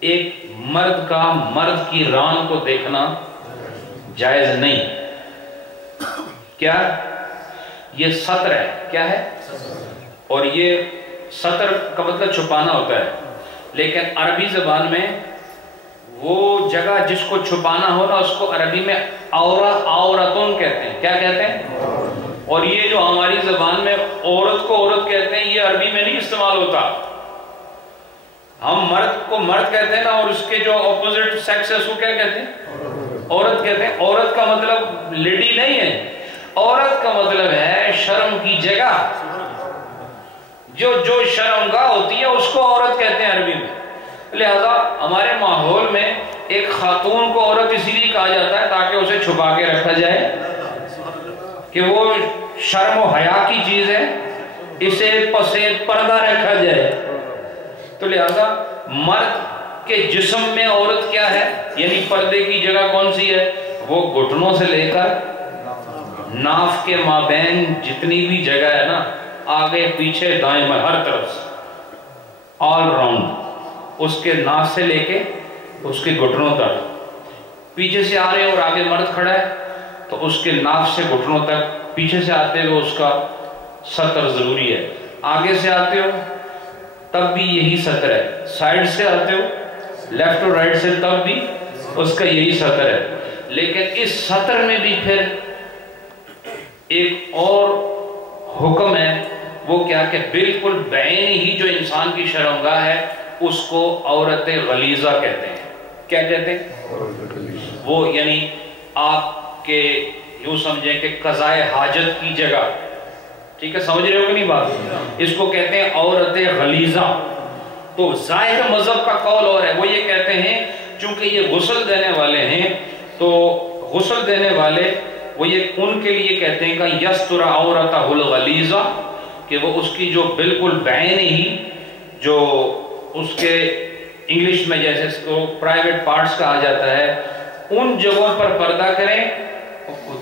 ایک مرد کا مرد کی ران کو دیکھنا جائز نہیں. کیا؟ یہ سطر ہے. کیا ہے؟ اور یہ سطر کا مطلب چھپانا ہوتا ہے، لیکن عربی زبان میں وہ جگہ جس کو چھپانا ہو نا، اس کو عربی میں عورتون کہتے ہیں. کیا کہتے ہیں؟ اور یہ جو ہماری زبان میں عورت کو عورت کہتے ہیں، یہ عربی میں نہیں استعمال ہوتا. ہم مرد کو مرد کہتے ہیں نا، اور اس کے جو اپوزٹ سیکس ہے اس کو کیا کہتے ہیں؟ عورت کہتے ہیں. عورت کا مطلب لیڈی نہیں ہے، عورت کا مطلب ہے شرم کی جگہ. جو شرمگاہ ہوتی ہے اس کو عورت کہتے ہیں عربی میں. لہذا ہمارے ماحول میں ایک خاتون کو عورت اسی لیے کہا جاتا ہے تاکہ اسے چھپا کے رکھا جائے کہ وہ شرم و حیا کی چیز ہے، اسے پسے پردہ رکھا جائے. تو لہذا مرد کے جسم میں عورت کیا ہے، یعنی پردے کی جگہ کون سی ہے؟ وہ گھٹنوں سے لے کر ناف کے مابین جتنی بھی جگہ ہے نا، آگے پیچھے دائیں بائیں ہر طرف سے، آل راؤنڈ، اس کے ناف سے لے کے اس کے گھٹنوں تک. پیچھے سے آ رہے ہیں اور آگے مرد کھڑا ہے تو اس کے ناف سے گھٹنوں تک، پیچھے سے آتے ہوئے اس کا سطر ضروری ہے. آگے سے آتے ہو تب بھی یہی سطر ہے، سائیڈ سے آتے ہو لیفٹ اور رائٹ سے تب بھی اس کا یہی سطر ہے. لیکن اس سطر میں بھی پھر ایک اور حکم ہے وہ کیا کہ بالکل بعین ہی جو انسان کی شرمگاہ ہے اس کو عورت غلیظہ کہتے ہیں. کیا کہتے ہیں؟ وہ یعنی آپ کے یوں سمجھیں کہ قضائے حاجت کی جگہ. ٹھیک ہے، سمجھ رہے ہو کہ نہیں بات؟ اس کو کہتے ہیں عورت غلیظہ. تو ظاہر مذہب کا قول اور ہے، وہ یہ کہتے ہیں چونکہ یہ غسل دینے والے ہیں تو غسل دینے والے وہ یہ ان کے لیے کہتے ہیں کہ یستر عورتہ الغلیظہ، کہ وہ اس کی جو بالکل بعین ہی جو اس کے انگلش میں جیسے اس کو پرائیویٹ پارٹس کہا جاتا ہے ان جگہوں پر پردہ کریں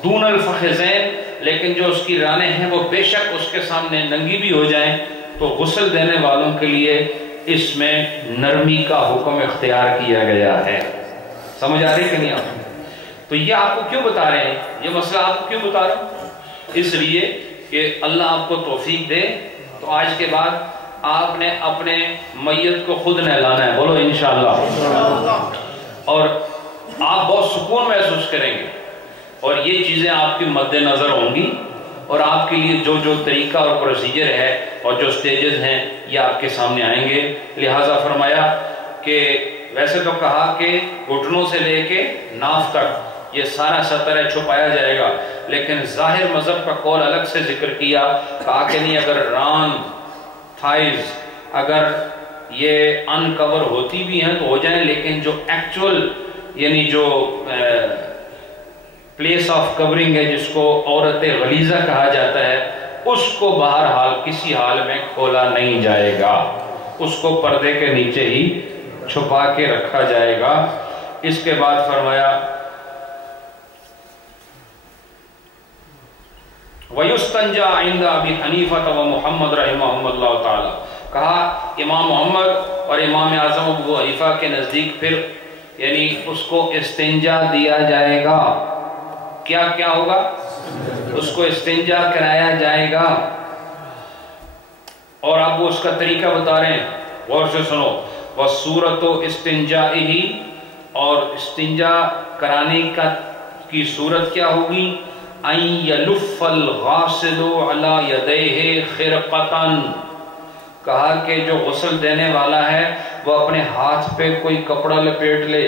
دون الفخذین، لیکن جو اس کی رانیں ہیں وہ بے شک اس کے سامنے ننگی بھی ہو جائیں. تو غسل دینے والوں کے لیے اس میں نرمی کا حکم اختیار کیا گیا ہے. سمجھ آ رہی کہ نہیں آپ؟ تو یہ آپ کو کیوں بتا رہے ہیں، یہ مسئلہ آپ کو کیوں بتا رہے ہیں؟ اس لیے کہ اللہ آپ کو توفیق دے تو آج کے بعد آپ نے اپنے میت کو خود نہلانا ہے. بولو انشاءاللہ. اور آپ بہت سکون محسوس کریں گے اور یہ چیزیں آپ کی مد نظر ہوں گی اور آپ کے لیے جو جو طریقہ اور پروسیجر ہے اور جو سٹیجز ہیں یہ آپ کے سامنے آئیں گے. لہٰذا فرمایا کہ ویسے تو کہا کہ گھٹنوں سے لے کے ناف تک یہ سارا سطر ہے چھپایا جائے گا، لیکن ظاہر مذہب کا قول الگ سے ذکر کیا، کہا کہ نہیں اگر ران تھائز اگر یہ انکور ہوتی بھی ہیں تو ہو جائیں، لیکن جو ایکچول یعنی جو پلیس آف کورنگ ہے جس کو عورت غلیظہ کہا جاتا ہے اس کو بہرحال کسی حال میں کھولا نہیں جائے گا، اس کو پردے کے نیچے ہی چھپا کے رکھا جائے گا. اس کے بعد فرمایا وَيُسْتَنْجَا عِنْدَ أَبِي حَنِيفَةَ وَمُحَمَّدْ رَحِمَهُمُ اللَّهُ تعالی. کہا امام محمد اور امام اعظم ابو حنیفہ کے نزدیک پھر یعنی اس کو استنجا دیا جائے گا. کیا کیا ہوگا؟ اس کو استنجا کرایا جائے گا. اور اب وہ اس کا طریقہ بتا رہے ہیں، غور سے سنو. وَصُورَةُ اسْتِنْجَائِهِ، اور استنجا کرانے کی صورت کیا ہوگی؟ أَن يَلُفَّ الْغَاسِلُ عَلَى يَدَيْهِ خِرْقَةً، کہا کہ جو غسل دینے والا ہے وہ اپنے ہاتھ پہ کوئی کپڑا لپیٹ لے.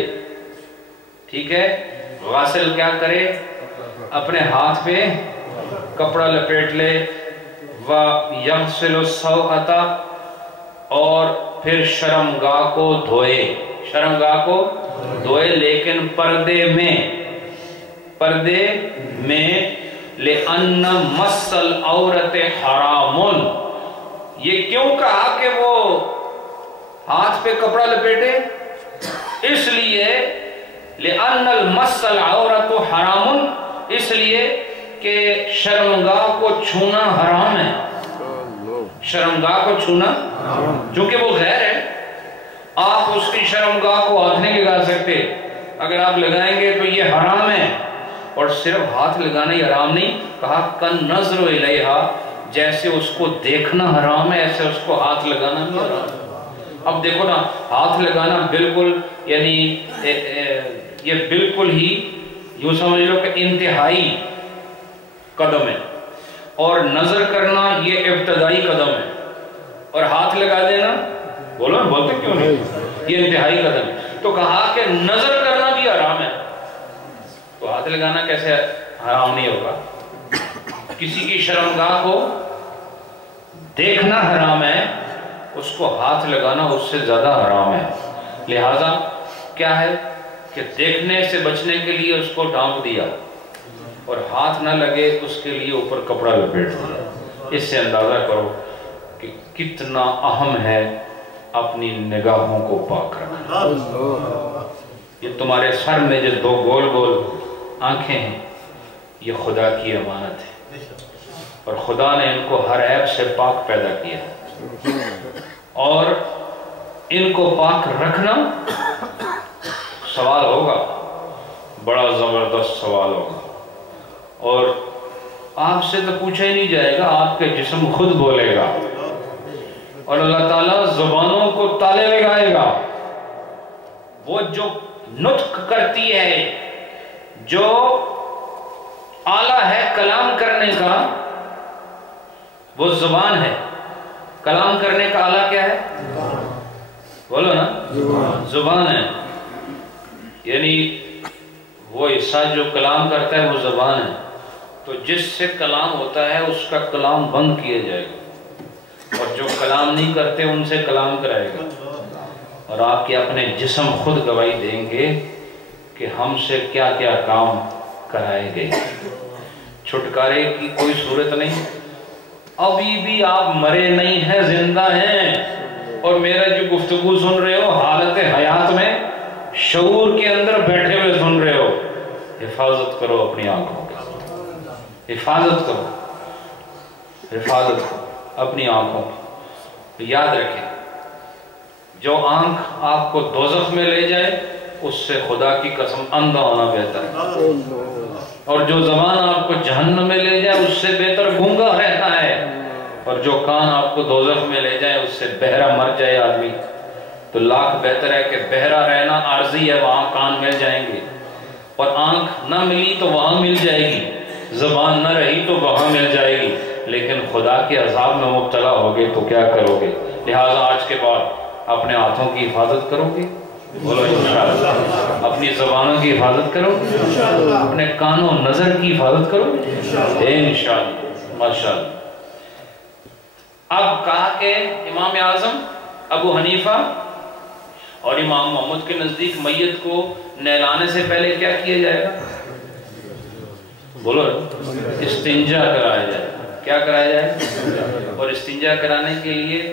ٹھیک ہے، غاسل کیا کرے؟ اپنے ہاتھ پہ کپڑا لپیٹ لے. وَيَغْسِلُ السَّوْءَةَ، اور پھر شرمگاہ کو دھوئے. شرمگاہ کو دھوئے لیکن پردے میں لِأَنَّ مَسَّ الْعَوْرَةِ حَرَامٌ. یہ کیوں کہا کہ وہ ہاتھ پہ کپڑا لپیٹے؟ اس لیے لِأَنَّ الْمَسَّ الْعَوْرَةُ حَرَامٌ، اس لیے کہ شرمگاہ کو چھونا حرام ہے. شرمگاہ کو چھونا چونکہ وہ غیر ہے، آپ اس کی شرمگاہ کو ہاتھ نہیں لگا سکتے. اگر آپ لگائیں گے تو یہ حرام ہے. اور صرف ہاتھ لگانا ہی حرام نہیں، کہا کن نظر الیہا، جیسے اس کو دیکھنا حرام ہے ایسے اس کو ہاتھ لگانا بھی حرام ہے. اب دیکھو نا، ہاتھ لگانا بالکل یعنی یہ بالکل ہی یوں سمجھ لو کہ انتہائی قدم ہے، اور نظر کرنا یہ ابتدائی قدم ہے، اور ہاتھ لگا دینا بولو بولتے کیوں نہیں، یہ انتہائی قدم ہے. تو کہا کہ نظر کرنا بھی حرام ہے، تو ہاتھ لگانا کیسے حرام نہیں ہوگا؟ کسی کی شرمگاہ کو دیکھنا حرام ہے، اس کو ہاتھ لگانا اس سے زیادہ حرام ہے. لہذا کیا ہے کہ دیکھنے سے بچنے کے لیے اس کو ڈھانپ دیا اور ہاتھ نہ لگے اس کے لیے اوپر کپڑا لپیٹ دیا. اس سے اندازہ کرو کہ کتنا اہم ہے اپنی نگاہوں کو پاک رکھنا. یہ تمہارے سر میں جو دو گول گول آنکھیں ہیں یہ خدا کی امانت ہے، اور خدا نے ان کو ہر عیب سے پاک پیدا کیا ہے، اور ان کو پاک رکھنا سوال ہوگا، بڑا زبردست سوال ہوگا. اور آپ سے تو پوچھا ہی نہیں جائے گا، آپ کے جسم خود بولے گا، اور اللہ تعالیٰ زبانوں کو تالے لگائے گا. وہ جو نطق کرتی ہے، جو آلہ ہے کلام کرنے کا، وہ زبان ہے. کلام کرنے کا آلہ کیا ہے؟ بولو نا، زبان ہے. یعنی وہ حصہ جو کلام کرتا ہے وہ زبان ہے. تو جس سے کلام ہوتا ہے اس کا کلام بند کیا جائے گا، اور جو کلام نہیں کرتے ان سے کلام کرائے گا. اور آپ کے اپنے جسم خود گواہی دیں گے کہ ہم سے کیا کیا کام کرائے گئے. چھٹکارے کی کوئی صورت نہیں. ابھی بھی آپ مرے نہیں ہیں، زندہ ہیں، اور میرا جو گفتگو سن رہے ہو حالت حیات میں شعور کے اندر بیٹھے ہوئے سن رہے ہو. حفاظت کرو اپنی آنکھوں کی، حفاظت کرو، حفاظت کرو اپنی آنکھوں کی. یاد رکھیں، جو آنکھ آپ کو دوزخ میں لے جائے اس سے خدا کی قسم اندھا ہونا بہتر ہے، اور جو زبان آپ کو جہنم میں لے جائے اس سے بہتر گونگا رہنا ہے، اور جو کان آپ کو دوزخ میں لے جائے اس سے بہرا مر جائے آدمی. تو لاکھ بہتر ہے کہ بہرا رہنا عارضی ہے، وہاں کان مل جائیں گے، اور آنکھ نہ ملی تو وہاں مل جائے گی، زبان نہ رہی تو وہاں مل جائے گی، لیکن خدا کے عذاب میں مبتلا ہوگے تو کیا کرو گے؟ لہٰذا آج کے بعد اپنے ہاتھوں کی حفاظت کرو گے، بولو انشاءاللہ. اپنی زبانوں کی حفاظت کرو گے، اپنے کانوں نظر کی حفاظت کرو گے انشاءاللہ. ماشاءاللہ. اب کہا کہ امام اعظم ابو حنیفہ اور امام محمد کے نزدیک میت کو نہلانے سے پہلے کیا کیا جائے گا؟ بولو، استنجا کرایا جائے. کیا کرایا جائے؟ اور استنجا کرانے کے لیے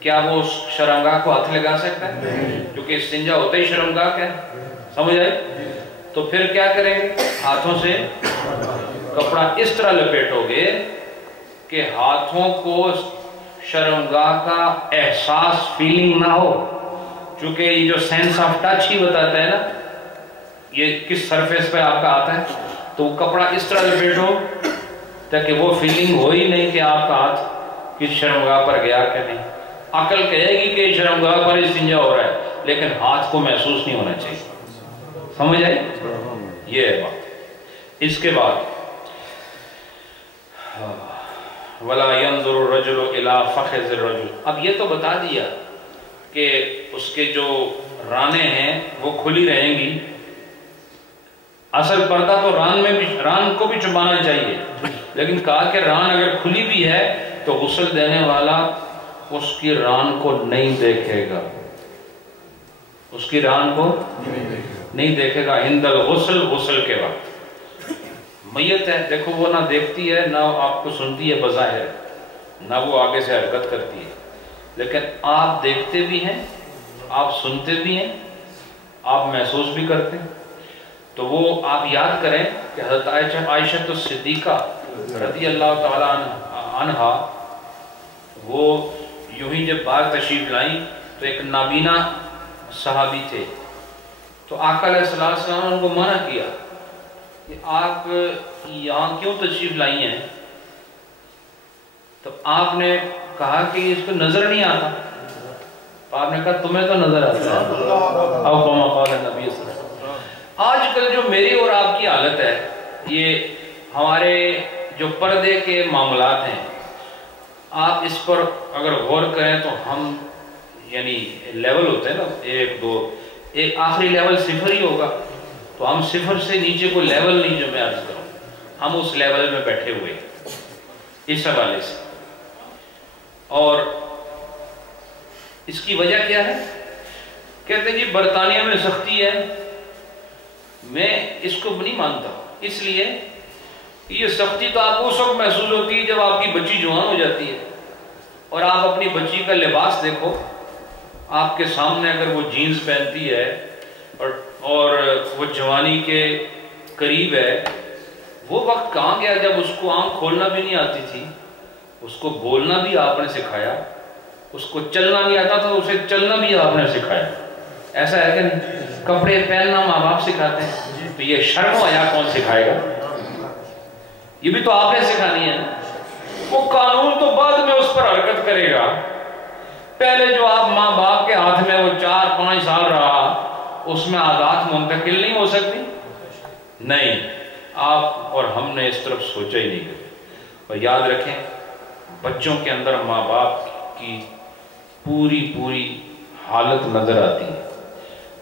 کیا وہ شرمگاہ کو ہاتھ لگا سکتا ہے؟ کیونکہ استنجا ہوتا ہی شرمگاہ کا ہے، سمجھ آئے؟ تو پھر کیا کریں گے؟ ہاتھوں سے کپڑا اس طرح لپیٹو گے کہ ہاتھوں کو شرمگاہ کا احساس، فیلنگ نہ ہو. چونکہ یہ جو سینس آف ٹچ ہی بتاتا ہے نا یہ کس سرفیس پہ آپ کا آتا ہے، تو وہ کپڑا اس طرح لپیٹو تاکہ وہ فیلنگ ہو ہی نہیں کہ آپ کا ہاتھ کس شرمگاہ پر گیا کہ نہیں. عقل کہے گی کہ شرمگاہ پر استنجا ہو رہا ہے، لیکن ہاتھ کو محسوس نہیں ہونا چاہیے. سمجھ آئی؟ یہ ہے بات. اس کے بعد وَلَا يَنْظُرُ الرَّجُلُ إِلَىٰ فَخِذِ الرَّجُلِ. اب یہ تو بتا دیا کہ اس کے جو رانیں ہیں وہ کھلی رہیں گی. اصل پردہ تو ران کو بھی چھپانا چاہیے، لیکن کہا کہ ران اگر کھلی بھی ہے تو غسل دینے والا اس کی ران کو نہیں دیکھے گا، اس کی ران کو نہیں دیکھے گا. عند الغسل، غسل کے وقت. میت ہے، دیکھو وہ نہ دیکھتی ہے نہ آپ کو سنتی ہے بظاہر، نہ وہ آگے سے حرکت کرتی ہے، لیکن آپ دیکھتے بھی ہیں، آپ سنتے بھی ہیں، آپ محسوس بھی کرتے ہیں. تو وہ آپ یاد کریں کہ حضرت عائشہ صدیقہ رضی اللہ تعالیٰ عنہا وہ یوں ہی جب باہر تشریف لائیں تو ایک نابینا صحابی تھے. تو آقا علیہ السلام نے ان کو منع کیا کہ آپ یہاں کیوں تشریف لائی ہیں؟ تو آپ نے کہا کہ اس کو نظر نہیں آتا. تو آپ نے کہا تمہیں تو نظر آتا ہے. او کما قال نبی صلی اللہ علیہ وسلم. آج کل جو میری اور آپ کی حالت ہے، یہ ہمارے جو پردے کے معاملات ہیں، آپ اس پر اگر غور کریں تو ہم یعنی لیول ہوتے ہیں نا، 1 2، ایک آخری لیول 0 ہی ہوگا. تو ہم 0 سے نیچے کو لیول نہیں جو میں عرض کروں، ہم اس لیول میں بیٹھے ہوئے اس حوالے سے. اور اس کی وجہ کیا ہے؟ کہتے ہیں جی برطانیہ میں سختی ہے. میں اس کو نہیں مانتا، اس لیے یہ سختی تو آپ کو اس وقت محسوس ہوتی ہے جب آپ کی بچی جوان ہو جاتی ہے، اور آپ اپنی بچی کا لباس دیکھو، آپ کے سامنے اگر وہ جینز پہنتی ہے اور وہ جوانی کے قریب ہے. وہ وقت کہاں گیا جب اس کو آنکھ کھولنا بھی نہیں آتی تھی، اس کو بولنا بھی آپ نے سکھایا، اس کو چلنا نہیں آتا تھا اسے چلنا بھی آپ نے سکھایا. ایسا ہے کہ نہیں؟ کپڑے پہننا ماں باپ سکھاتے ہیں، تو یہ شرم و حیا کون سکھائے گا؟ یہ بھی تو آپ نے سکھانی ہے. وہ قانون تو بعد میں اس پر حرکت کرے گا. پہلے جو آپ ماں باپ کے ہاتھ میں وہ 4-5 سال رہا، اس میں عادات منتقل نہیں ہو سکتی. نہیں، آپ اور ہم نے اس طرف سوچا ہی نہیں. اور یاد رکھیں بچوں کے اندر ماں باپ کی پوری حالت نظر آتی ہے.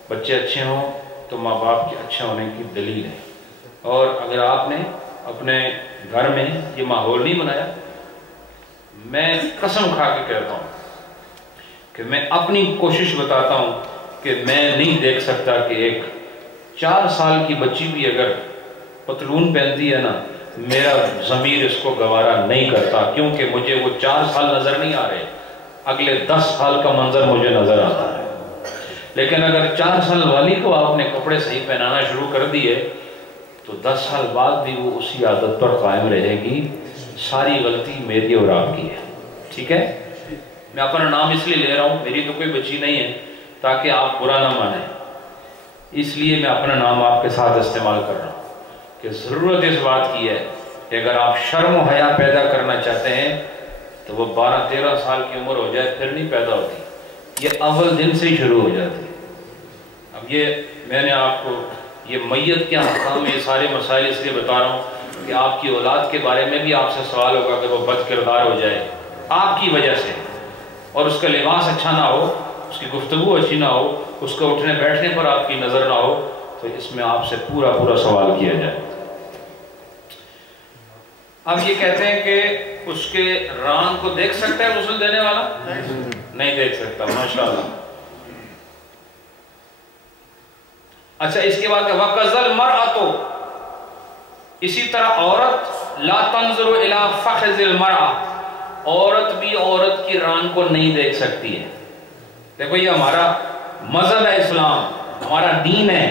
بچے اچھے ہوں تو ماں باپ کے اچھے ہونے کی دلیل ہے. اور اگر آپ نے اپنے گھر میں یہ ماحول نہیں بنایا، میں قسم کھا کے کہتا ہوں کہ میں اپنی کوشش بتاتا ہوں کہ میں نہیں دیکھ سکتا کہ ایک 4 سال کی بچی بھی اگر پتلون پہنتی ہے نا، میرا ضمیر اس کو گوارا نہیں کرتا، کیونکہ مجھے وہ 4 سال نظر نہیں آ رہے، اگلے 10 سال کا منظر مجھے نظر آتا ہے. لیکن اگر 4 سال والی کو آپ نے کپڑے صحیح پہنانا شروع کر دیے تو 10 سال بعد بھی وہ اسی عادت پر قائم رہے گی. ساری غلطی میری اور آپ کی ہے. ٹھیک ہے؟ میں اپنا نام اس لیے لے رہا ہوں، میری تو کوئی بچی نہیں ہے تاکہ آپ برا نہ مانیں، اس لیے میں اپنا نام آپ کے ساتھ استعمال کر رہا ہوں کہ ضرورت اس بات کی ہے کہ اگر آپ شرم و حیا پیدا کرنا چاہتے ہیں تو وہ 12-13 سال کی عمر ہو جائے پھر نہیں پیدا ہوتی، یہ اول دن سے ہی شروع ہو جاتی ہے. اب یہ میں نے آپ کو یہ میت کے احکام میں یہ سارے مسائل اس لیے بتا رہا ہوں کہ آپ کی اولاد کے بارے میں بھی آپ سے سوال ہوگا کہ وہ بد کردار ہو جائے آپ کی وجہ سے، اور اس کا لباس اچھا نہ ہو، اس کی گفتگو اچھی نہ ہو، اس کو اٹھنے بیٹھنے پر آپ کی نظر نہ ہو، تو اس میں آپ سے پورا سوال کیا جائے. اب یہ کہتے ہیں کہ اس کے ران کو دیکھ سکتا ہے غسل دینے والا؟ نہیں دیکھ سکتا. ماشاءاللہ. اچھا، اس کے بعد وَقَذَ الْمَرْأَةُ، اسی طرح عورت لا تنظر الى فخذ المرأة، عورت بھی عورت کی ران کو نہیں دیکھ سکتی ہے. دیکھو یہ ہمارا مذہب ہے، اسلام ہمارا دین ہے،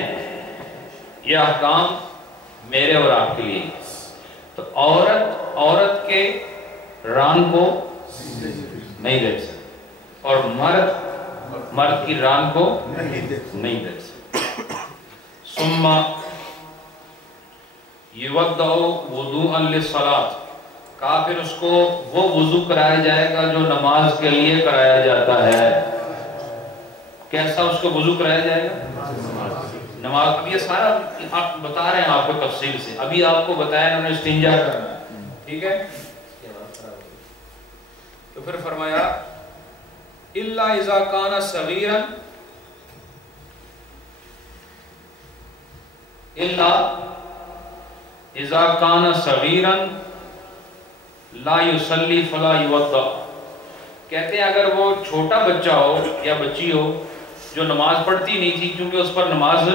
یہ احکام میرے اور آپ کے لیے. تو عورت کے ران کو نہیں دیکھ سکتی اور مرد کی ران کو نہیں دیکھ سکتی. ثم یودع وضوءا للصلاۃ، کہا پھر اس کو وہ وضو کرایا جائے گا جو نماز کے لیے کرایا جاتا ہے. کیسا اس کو وضو کرایا جائے گا؟ نماز. اب یہ سارا آپ بتا رہے ہیں آپ کو تفصیل سے، ابھی آپ کو بتایا انہوں نے استنجا کرنا. ٹھیک ہے؟ تو پھر فرمایا الا اذا کان صغیرا، الا اذا کان صغیرا لا یصلی فلا یوضع. کہتے ہیں اگر وہ چھوٹا بچہ ہو یا بچی ہو جو نماز پڑھتی نہیں تھی، کیونکہ اس پر نماز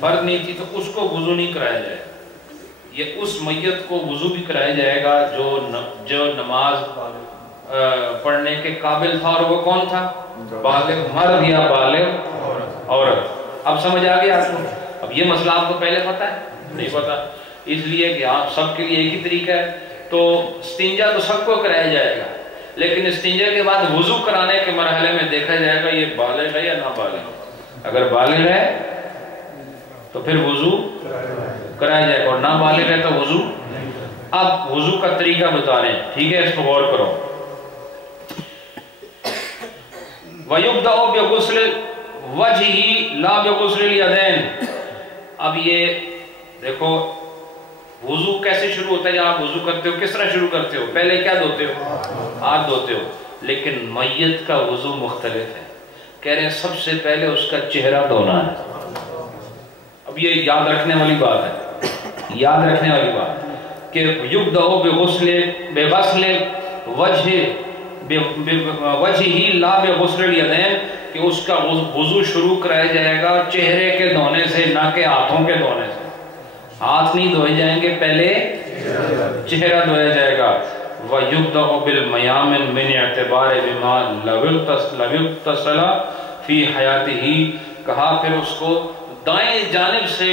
فرض نہیں تھی، تو اس کو وضو نہیں کرایا جائے. یہ اس میت کو وضو بھی کرایا جائے گا جو نماز پڑھنے کے قابل تھا. اور وہ کون تھا؟ بالغ مرد یا بالغ عورت. اب سمجھ آ گیا آپ کو؟ اب یہ مسئلہ آپ کو پہلے پتا ہے؟ نہیں پتا. اس لیے کہ آپ سب کے لیے ایک ہی طریقہ ہے. تو استنجا تو سب کو کرایا جائے گا، لیکن استنجا کے بعد وضو کرانے کے مرحلے میں دیکھا جائے گا یہ بالغ ہے یا نابالغ. اگر بالغ ہے تو پھر وضو کرایا جائے گا، اور نابالغ ہے تو وضو. اب وضو کا طریقہ بتا رہے ہیں، ٹھیک ہے؟ اس کو غور کرو. وَيُبْدَأُ بِغُسْلِ وَجْهِهِ لَا بِغُسْلِ الْيَدَيْنِ. اب یہ دیکھو وضو کیسے شروع ہوتا ہے. جب آپ وضو کرتے ہو کس طرح شروع کرتے ہو؟ پہلے کیا دھوتے ہو؟ ہاتھ دھوتے ہو. لیکن میت کا وضو مختلف ہے. کہہ رہے ہیں سب سے پہلے اس کا چہرہ دھونا ہے. اب یہ یاد رکھنے والی بات ہے، یاد رکھنے والی بات کہ یبدأ بغسل وجهه لا بغسل الیدین، کہ اس کا وضو شروع کرایا جائے گا چہرے کے دھونے سے، نہ کہ ہاتھوں کے دھونے سے. ہاتھ نہیں دھوئے جائیں گے، پہلے چہرہ دھویا جائے گا. وَيُبْدَأُ بِالْمَيَامِنِ مِنْ اعْتِبَارِ بِمَا لَوْ اغْتَسَلَ فِي حَيَاتِهِ. کہا پھر اس کو دائیں جانب سے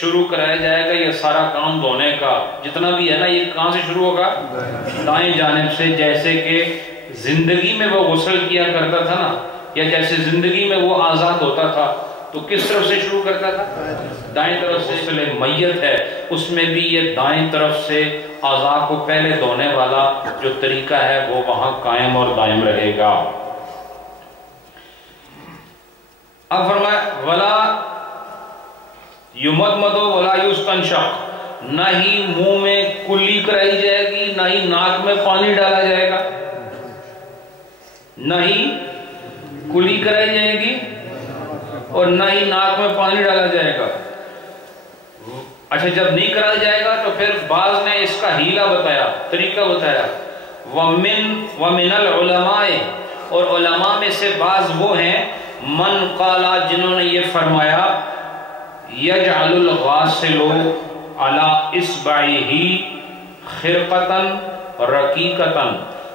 شروع کرایا جائے گا. یہ سارا کام دھونے کا جتنا بھی ہے نا، یہ کہاں سے شروع ہوگا؟ دائیں جانب سے. جیسے کہ زندگی میں وہ غسل کیا کرتا تھا نا، یا جیسے زندگی میں وہ آزاد ہوتا تھا تو کس طرف سے شروع کرتا تھا؟ دائیں طرف سے. غسل میت ہے اس میں بھی یہ دائیں طرف سے اعضاء کو پہلے دھونے والا جو طریقہ ہے وہ وہاں قائم اور دائم رہے گا. اب فرمایا ولا یمدمد ولا یستنشق، نہ ہی منہ میں کلی کرائی جائے گی، نہ ہی ناک میں پانی ڈالا جائے گا، نہ ہی کلی کرائی جائے گی اور نہ ہی ناک میں پانی ڈالا جائے گا۔ اچھا جب نہیں کرایا جائے گا تو پھر بعض نے اس کا حیلہ بتایا، طریقہ بتایا۔ وَمِنَ الْعُلَمَاءِ، اور علماء میں سے بعض وہ ہیں من قالا جنہوں نے یہ فرمایا يَجْعَلُ الْغَاسِلُ عَلَىٰ إِصْبَعِهِ خِرْقَةً رَقِيقَةً،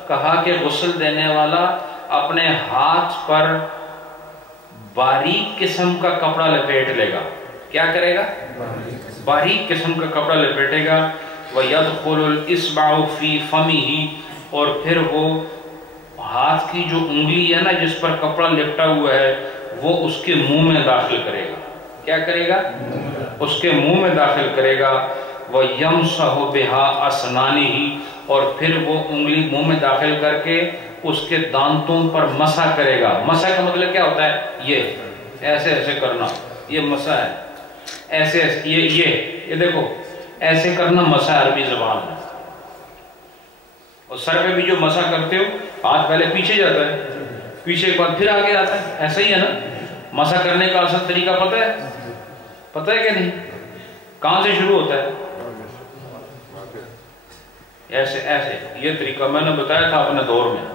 کہا کہ غسل دینے والا اپنے ہاتھ پر باریک قسم کا کپڑا لپیٹ لے گا۔ کیا کرے گا؟ باریک قسم کا کپڑا لپیٹے گا۔ وَيَدْخُلُ الْإِصْبَعُ فِي فَمِهِ، اور پھر وہ ہاتھ کی جو انگلی ہے نا جس پر کپڑا لپٹا ہوا ہے وہ اس کے منہ میں داخل کرے گا۔ کیا کرے گا؟ اس کے منہ میں داخل کرے گا۔ وَيَمْسَحُ بِهَا أَسْنَانِهِ، اور پھر وہ انگلی منہ میں داخل کر کے اس کے دانتوں پر مسح کرے گا۔ مسح کا مطلب کیا ہوتا ہے؟ یہ ایسے ایسے کرنا، یہ مسح ہے۔ ایسے ایسے یہ دیکھو ایسے کرنا مسح عربی زبان میں۔ اور سر پہ بھی جو مسح کرتے ہو ہاتھ پہلے پیچھے جاتا ہے، پیچھے کے بعد پھر آگے آتا ہے، ایسا ہی ہے نا؟ مسح کرنے کا اصل طریقہ پتہ ہے کہ نہیں؟ کہاں سے شروع ہوتا ہے؟ ایسے ایسے، یہ طریقہ میں نے بتایا تھا اپنے دور میں،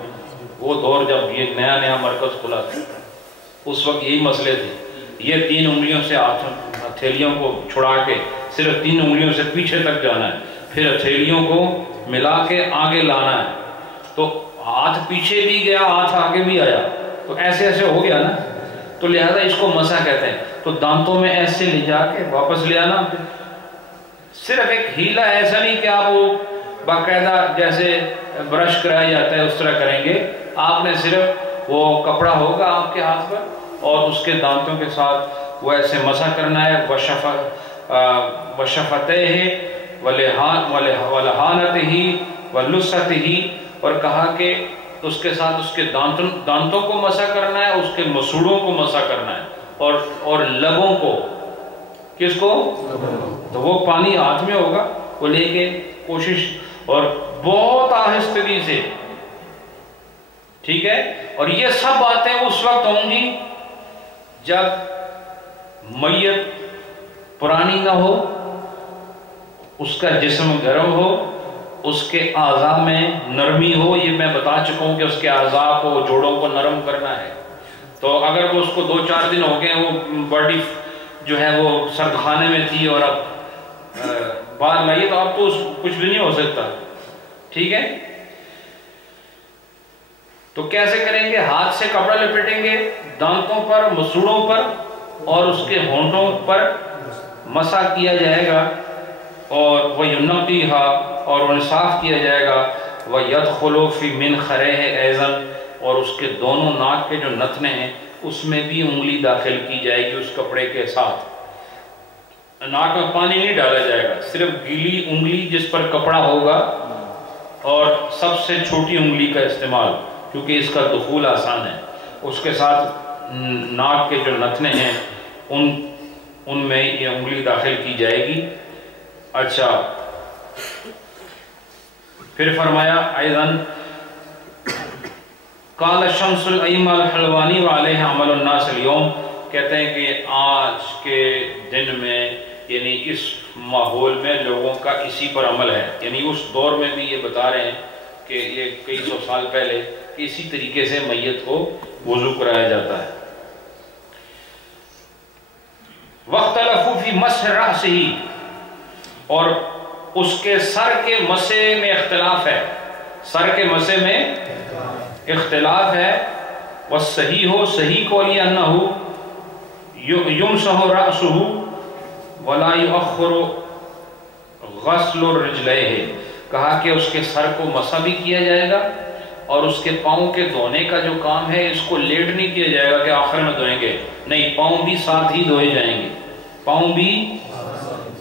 وہ دور جب یہ نیا نیا مرکز کھلا تھا اس وقت یہی مسئلے تھے۔ یہ 3 انگلیوں سے ہتھیلیوں کو چھڑا کے صرف 3 انگلیوں سے پیچھے تک جانا ہے، پھر ہتھیلیوں کو ملا کے آگے لانا ہے، تو ہاتھ پیچھے بھی گیا ہاتھ آگے بھی آیا، تو ایسے ایسے ہو گیا نا، تو لہذا اس کو مسح کہتے ہیں۔ تو دانتوں میں ایسے لے جا کے واپس لے آنا، صرف ایک ہیلہ، ایسا نہیں کہ آپ وہ باقاعدہ جیسے برش کرایا جاتا ہے اس طرح کریں گے، آپ نے صرف وہ کپڑا ہوگا آپ کے ہاتھ پر اور اس کے دانتوں کے ساتھ وہ ایسے مسح کرنا ہے۔ وَشَفَتَيْهِ وَلَحَانَتِهِ وَلُسَّتِهِ، اور کہا کہ اس کے ساتھ اس کے دانتوں کو مسح کرنا ہے، اس کے مسوڑوں کو مسح کرنا ہے، اور لبوں کو، کس کو؟ تو وہ پانی ہاتھ میں ہوگا، وہ لے کے کوشش، اور بہت آہستگی سے، ٹھیک ہے؟ اور یہ سب باتیں اس وقت ہوں گی جب میت پرانی نہ ہو، اس کا جسم گرم ہو، اس کے اعضاء میں نرمی ہو۔ یہ میں بتا چکا ہوں کہ اس کے اعضاء کو، جوڑوں کو نرم کرنا ہے۔ تو اگر وہ اس کو 2-4 دن ہو گئے، وہ باڈی جو ہے وہ سرد خانے میں تھی اور اب باہر لائیے، تو اب تو کچھ بھی نہیں ہو سکتا، ٹھیک ہے؟ تو کیسے کریں گے؟ ہاتھ سے کپڑا لپیٹیں گے، دانتوں پر، مسوڑوں پر اور اس کے ہونٹوں پر مسح کیا جائے گا، اور وَيُنَقِّيهَا، اور انہیں صاف کیا جائے گا۔ وَيَدْخُلُ فِي مِنْخَرِهِ أَيْضًا، اور اس کے دونوں ناک کے جو نتنے ہیں اس میں بھی انگلی داخل کی جائے گی اس کپڑے کے ساتھ۔ ناک میں پانی نہیں ڈالا جائے گا، صرف گیلی انگلی جس پر کپڑا ہوگا اور سب سے چھوٹی انگلی کا استعمال، کیونکہ اس کا دخول آسان ہے۔ اس کے ساتھ ناک کے جو نتنے ہیں ان میں یہ انگلی داخل کی جائے گی۔ اچھا، پھر فرمایا ایضاً قال شمس الائمہ الحلوانی وعلیہ عمل الناس اليوم، کہتے ہیں کہ آج کے دن میں، یعنی اس ماحول میں لوگوں کا اسی پر عمل ہے، یعنی اس دور میں بھی یہ بتا رہے ہیں کہ یہ کئی سو سال پہلے اسی طریقے سے میت کو وضو کرایا جاتا ہے۔ وَاخْتَلَفُوا فِي مَسْحِ رَأْسِهِ، اور اس کے سر کے مسح میں اختلاف ہے، سر کے مسح میں اختلاف ہے۔ وَالصَّحِيحُ، صحیح قول یہ أَنَّهُ يُمْسَحُ رَأْسُهُ وَلَا يُؤَخِّرُ غَسْلُ رِجْلَيْهِ، کہا کہ اس کے سر کو مسح بھی کیا جائے گا اور اس کے پاؤں کے دھونے کا جو کام ہے اس کو لیٹ نہیں کیا جائے گا کہ آخر میں دھوئیں گے، نہیں، پاؤں بھی ساتھ ہی دھوئے جائیں گے، پاؤں بھی۔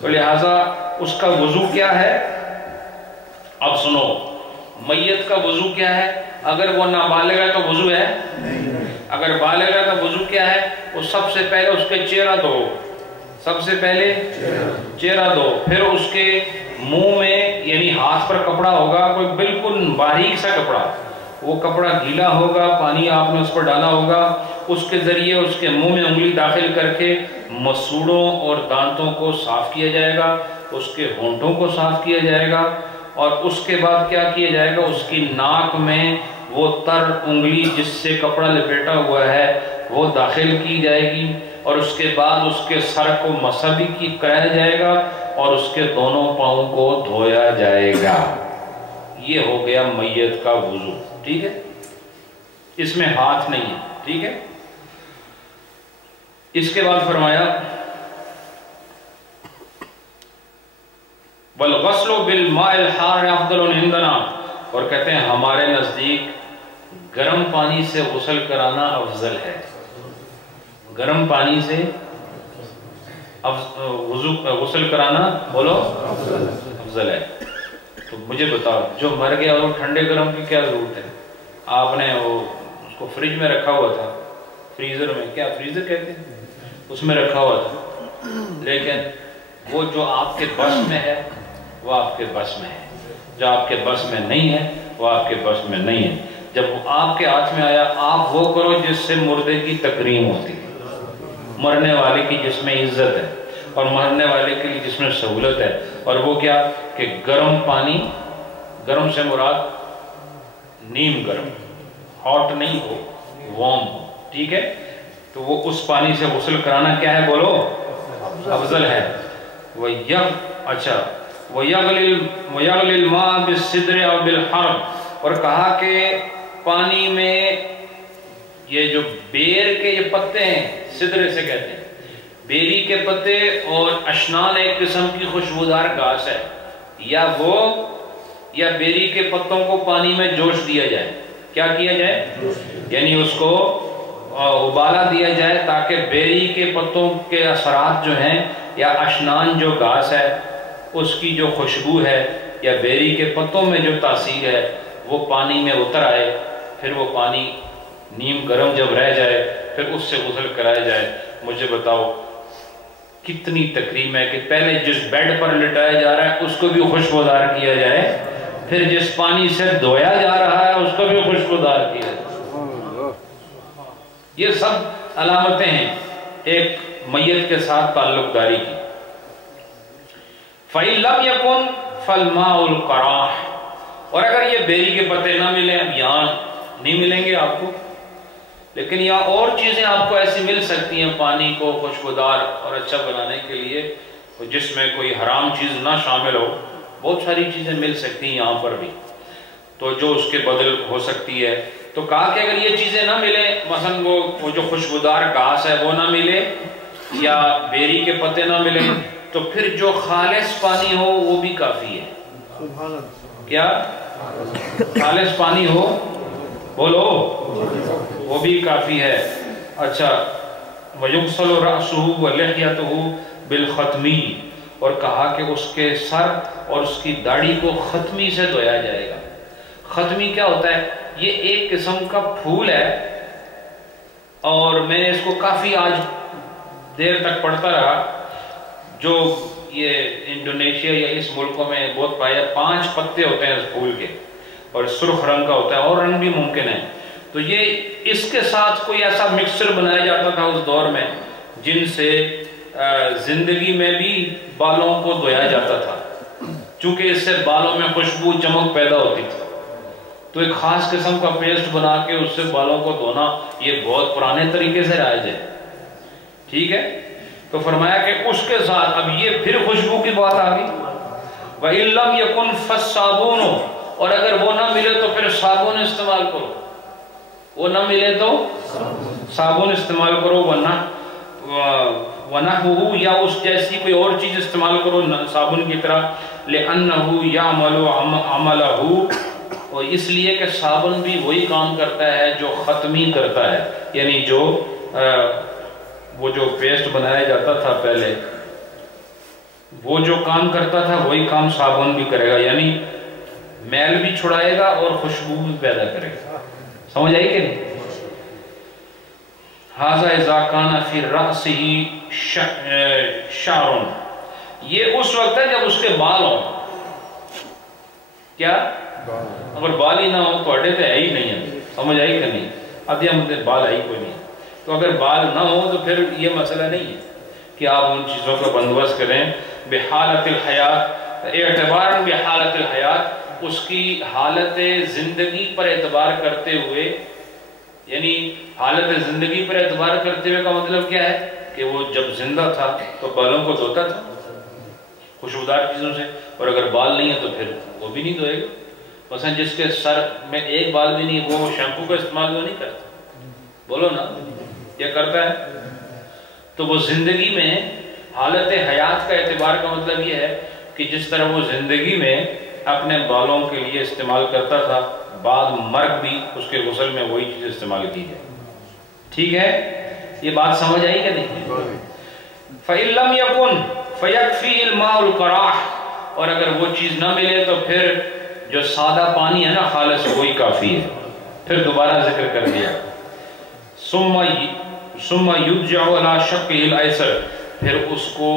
تو لہٰذا اس کا وضو کیا ہے؟ اب سنو، میت کا وضو کیا ہے؟ اگر وہ نابالغ ہے تو وضو ہے، اگر بالغ ہے تو وضو کیا ہے؟ وہ سب سے پہلے اس کے چہرہ دھو، سب سے پہلے چہرہ دھو، پھر اس کے منہ میں یعنی ہاتھ پر کپڑا ہوگا، کوئی بالکل باریک سا کپڑا، وہ کپڑا گیلا ہوگا، پانی آپ نے اس پر ڈالا ہوگا، اس کے ذریعے اس کے منہ میں انگلی داخل کر کے مسوڑوں اور دانتوں کو صاف کیا جائے گا، اس کے ہونٹوں کو صاف کیا جائے گا، اور اس کے بعد کیا کیا جائے گا، اس کی ناک میں وہ تر انگلی جس سے کپڑا لپیٹا ہوا ہے وہ داخل کی جائے گی، اور اس کے بعد اس کے سر کو مسح بھی کرایا جائے گا، اور اس کے دونوں پاؤں کو دھویا جائے گا۔ یہ ہو گیا میت کا وضو، ٹھیک ہے، اس میں ہاتھ نہیں ہے، ٹھیک ہے۔ اس کے بعد فرمایا والغسل بالماء الحار افضل عندنا، اور کہتے ہیں ہمارے نزدیک گرم پانی سے غسل کرانا افضل ہے، گرم پانی سے غسل کرانا بولو افضل ہے۔ تو مجھے بتاؤ جو مر گیا اور ٹھنڈے گرم کی کیا ضرورت ہے؟ آپ نے وہ اس کو فریج میں رکھا ہوا تھا، فریزر میں، کیا فریزر کہتے ہیں، اس میں رکھا ہوا تھا، لیکن وہ جو آپ کے بس میں ہے وہ آپ کے بس میں ہے، جو آپ کے بس میں نہیں ہے وہ آپ کے بس میں نہیں ہے۔ جب وہ آپ کے ہاتھ میں آیا، آپ وہ کرو جس سے مردے کی تکریم ہوتی ہے، مرنے والے کی جس میں عزت ہے اور مرنے والے کے لیے جس میں سہولت ہے، اور وہ کیا کہ گرم پانی، گرم سے مراد نیم گرم، ہاٹ نہیں ہو، وارم ہو، ٹھیک ہے۔ تو وہ اس پانی سے غسل کرانا کیا ہے بولو افضل ہے۔ اچھا وَيَغْلِ الْمَاءَ بِالسِّدْرِ أَوْ بِالْحَرْبِ، اور کہا کہ پانی میں یہ جو بیر کے یہ پتے ہیں، سدرے سے کہتے ہیں، بیری کے پتے اور اشنان ایک قسم کی خوشبودار گھاس ہے، یا وہ یا بیری کے پتوں کو پانی میں جوش دیا جائے، کیا کیا جائے، یعنی اس کو ابالا دیا جائے تاکہ بیری کے پتوں کے اثرات جو ہیں یا اشنان جو گھاس ہے اس کی جو خوشبو ہے یا بیری کے پتوں میں جو تاثیر ہے وہ پانی میں اتر آئے، پھر وہ پانی نیم گرم جب رہ جائے پھر اس سے غسل کرایا جائے۔ مجھے بتاؤ کتنی تکریم ہے کہ پہلے جس بیڈ پر لٹایا جا رہا ہے اس کو بھی خوشبودار کیا جائے، پھر جس پانی سے دھویا جا رہا ہے اس کو بھی خوشبودار کیا جائے۔ یہ سب علامتیں ہیں ایک میت کے ساتھ تعلق داری کی۔ فَإِن لَمْ يَكُنْ فَالْمَاءُ الْقَرَاحِ، اور اگر یہ بیری کے پتے نہ ملیں، اب یہاں نہیں ملیں گے آپ کو، لیکن یہاں اور چیزیں آپ کو ایسی مل سکتی ہیں پانی کو خوشبودار اور اچھا بنانے کے لیے جس میں کوئی حرام چیز نہ شامل ہو، بہت ساری چیزیں مل سکتی ہیں یہاں پر بھی، تو جو اس کے بدل ہو سکتی ہے۔ تو کہا کہ اگر یہ چیزیں نہ ملیں، مثلا وہ جو خوشبودار گھاس ہے وہ نہ ملے یا بیری کے پتے نہ ملیں، تو پھر جو خالص پانی ہو وہ بھی کافی ہے۔ کیا خالص پانی ہو بولو وہ بھی کافی ہے۔ اچھا وَيُغْسَلُ رَأْسُهُ وَلِحْيَتُهُ بِالْخَتْمِ، اور کہا کہ اس کے سر اور اس کی داڑھی کو ختمی سے دھویا جائے گا۔ ختمی کیا ہوتا ہے؟ یہ ایک قسم کا پھول ہے، اور میں نے اس کو کافی آج دیر تک پڑھتا رہا، جو یہ انڈونیشیا یا اس ملکوں میں بہت پایا، 5 پتے ہوتے ہیں اس پھول کے، اور سرخ رنگ کا ہوتا ہے، اور رنگ بھی ممکن ہے۔ تو یہ اس کے ساتھ کوئی ایسا مکسچر بنایا جاتا تھا اس دور میں جن سے زندگی میں بھی بالوں کو دھویا جاتا تھا، چونکہ اس سے بالوں میں خوشبو چمک پیدا ہوتی تھی، تو ایک خاص قسم کا پیسٹ بنا کے اس سے بالوں کو دھونا یہ بہت پرانے طریقے سے رائج ہے، ٹھیک ہے۔ تو فرمایا کہ اس کے ساتھ اب یہ پھر خوشبو کی بات آ گئی، وَإِن لَمْ يَكُنْ فَالصَّابُونُ، اور اگر وہ نہ ملے تو پھر صابن استعمال کرو، وہ نہ ملے تو صابن استعمال کرو، وَنَحْوُهُ، یا اس جیسی کوئی اور چیز استعمال کرو صابن کی طرح، لِأَنَّهُ يَعْمَلُ عَمَلَهُ، اور اس لیے کہ صابن بھی وہی کام کرتا ہے جو ختمی کرتا ہے، یعنی جو وہ جو پیسٹ بنایا جاتا تھا پہلے، وہ جو کام کرتا تھا وہی کام صابن بھی کرے گا، یعنی میل بھی چھڑائے گا اور خوشبو بھی پیدا کرے گا۔ سمجھ آئی کہ نہیں؟ ھذا اذا کان فی رأسہ شعر، یہ اس وقت ہے جب اس کے بال ہوں. کیا؟ اگر بال ہی نہ ہو تو اڈے تو ہے ہی نہیں ہے. سمجھ آئی کہ نہیں؟ ادھے مدھے بال ہے ہی کوئی نہیں. تو اگر بال نہ ہو تو پھر یہ مسئلہ نہیں ہے کہ آپ ان چیزوں کا بندوبست کریں. بحالت الحیات، اعتبار بحالت الحیات، اس کی حالت زندگی پر اعتبار کرتے ہوئے، یعنی حالت زندگی پر اعتبار کرتے ہوئے کا مطلب کیا ہے کہ وہ جب زندہ تھا تو بالوں کو دھوتا تھا خوشبودار چیزوں سے، اور اگر بال نہیں ہے تو پھر وہ بھی نہیں دھوئے گا. مثلا جس کے سر میں ایک بال بھی نہیں، وہ شیمپو کا استعمال وہ نہیں کرتا. بولو نا، یہ کرتا ہے. تو وہ زندگی میں حالت حیات کا اعتبار کا مطلب یہ ہے کہ جس طرح وہ زندگی میں اپنے بالوں کے لیے استعمال کرتا تھا، بعد مرگ بھی اس کے غسل میں وہی چیز استعمال کی جائے. ٹھیک ہے؟ یہ بات سمجھ آئی کہ نہیں؟ فَإِن لَمْ يَكُنْ فَيَكْفِي الْمَاءُ الْقَرَاحُ، اور اگر وہ چیز نہ ملے تو پھر جو سادہ پانی ہے نا خالص، وہی کافی ہے. پھر دوبارہ ذکر کر دیا. ثُمَّ يُرْجَعُ عَلَى شَقِّهِ الْأَيْسَرِ، پھر اس کو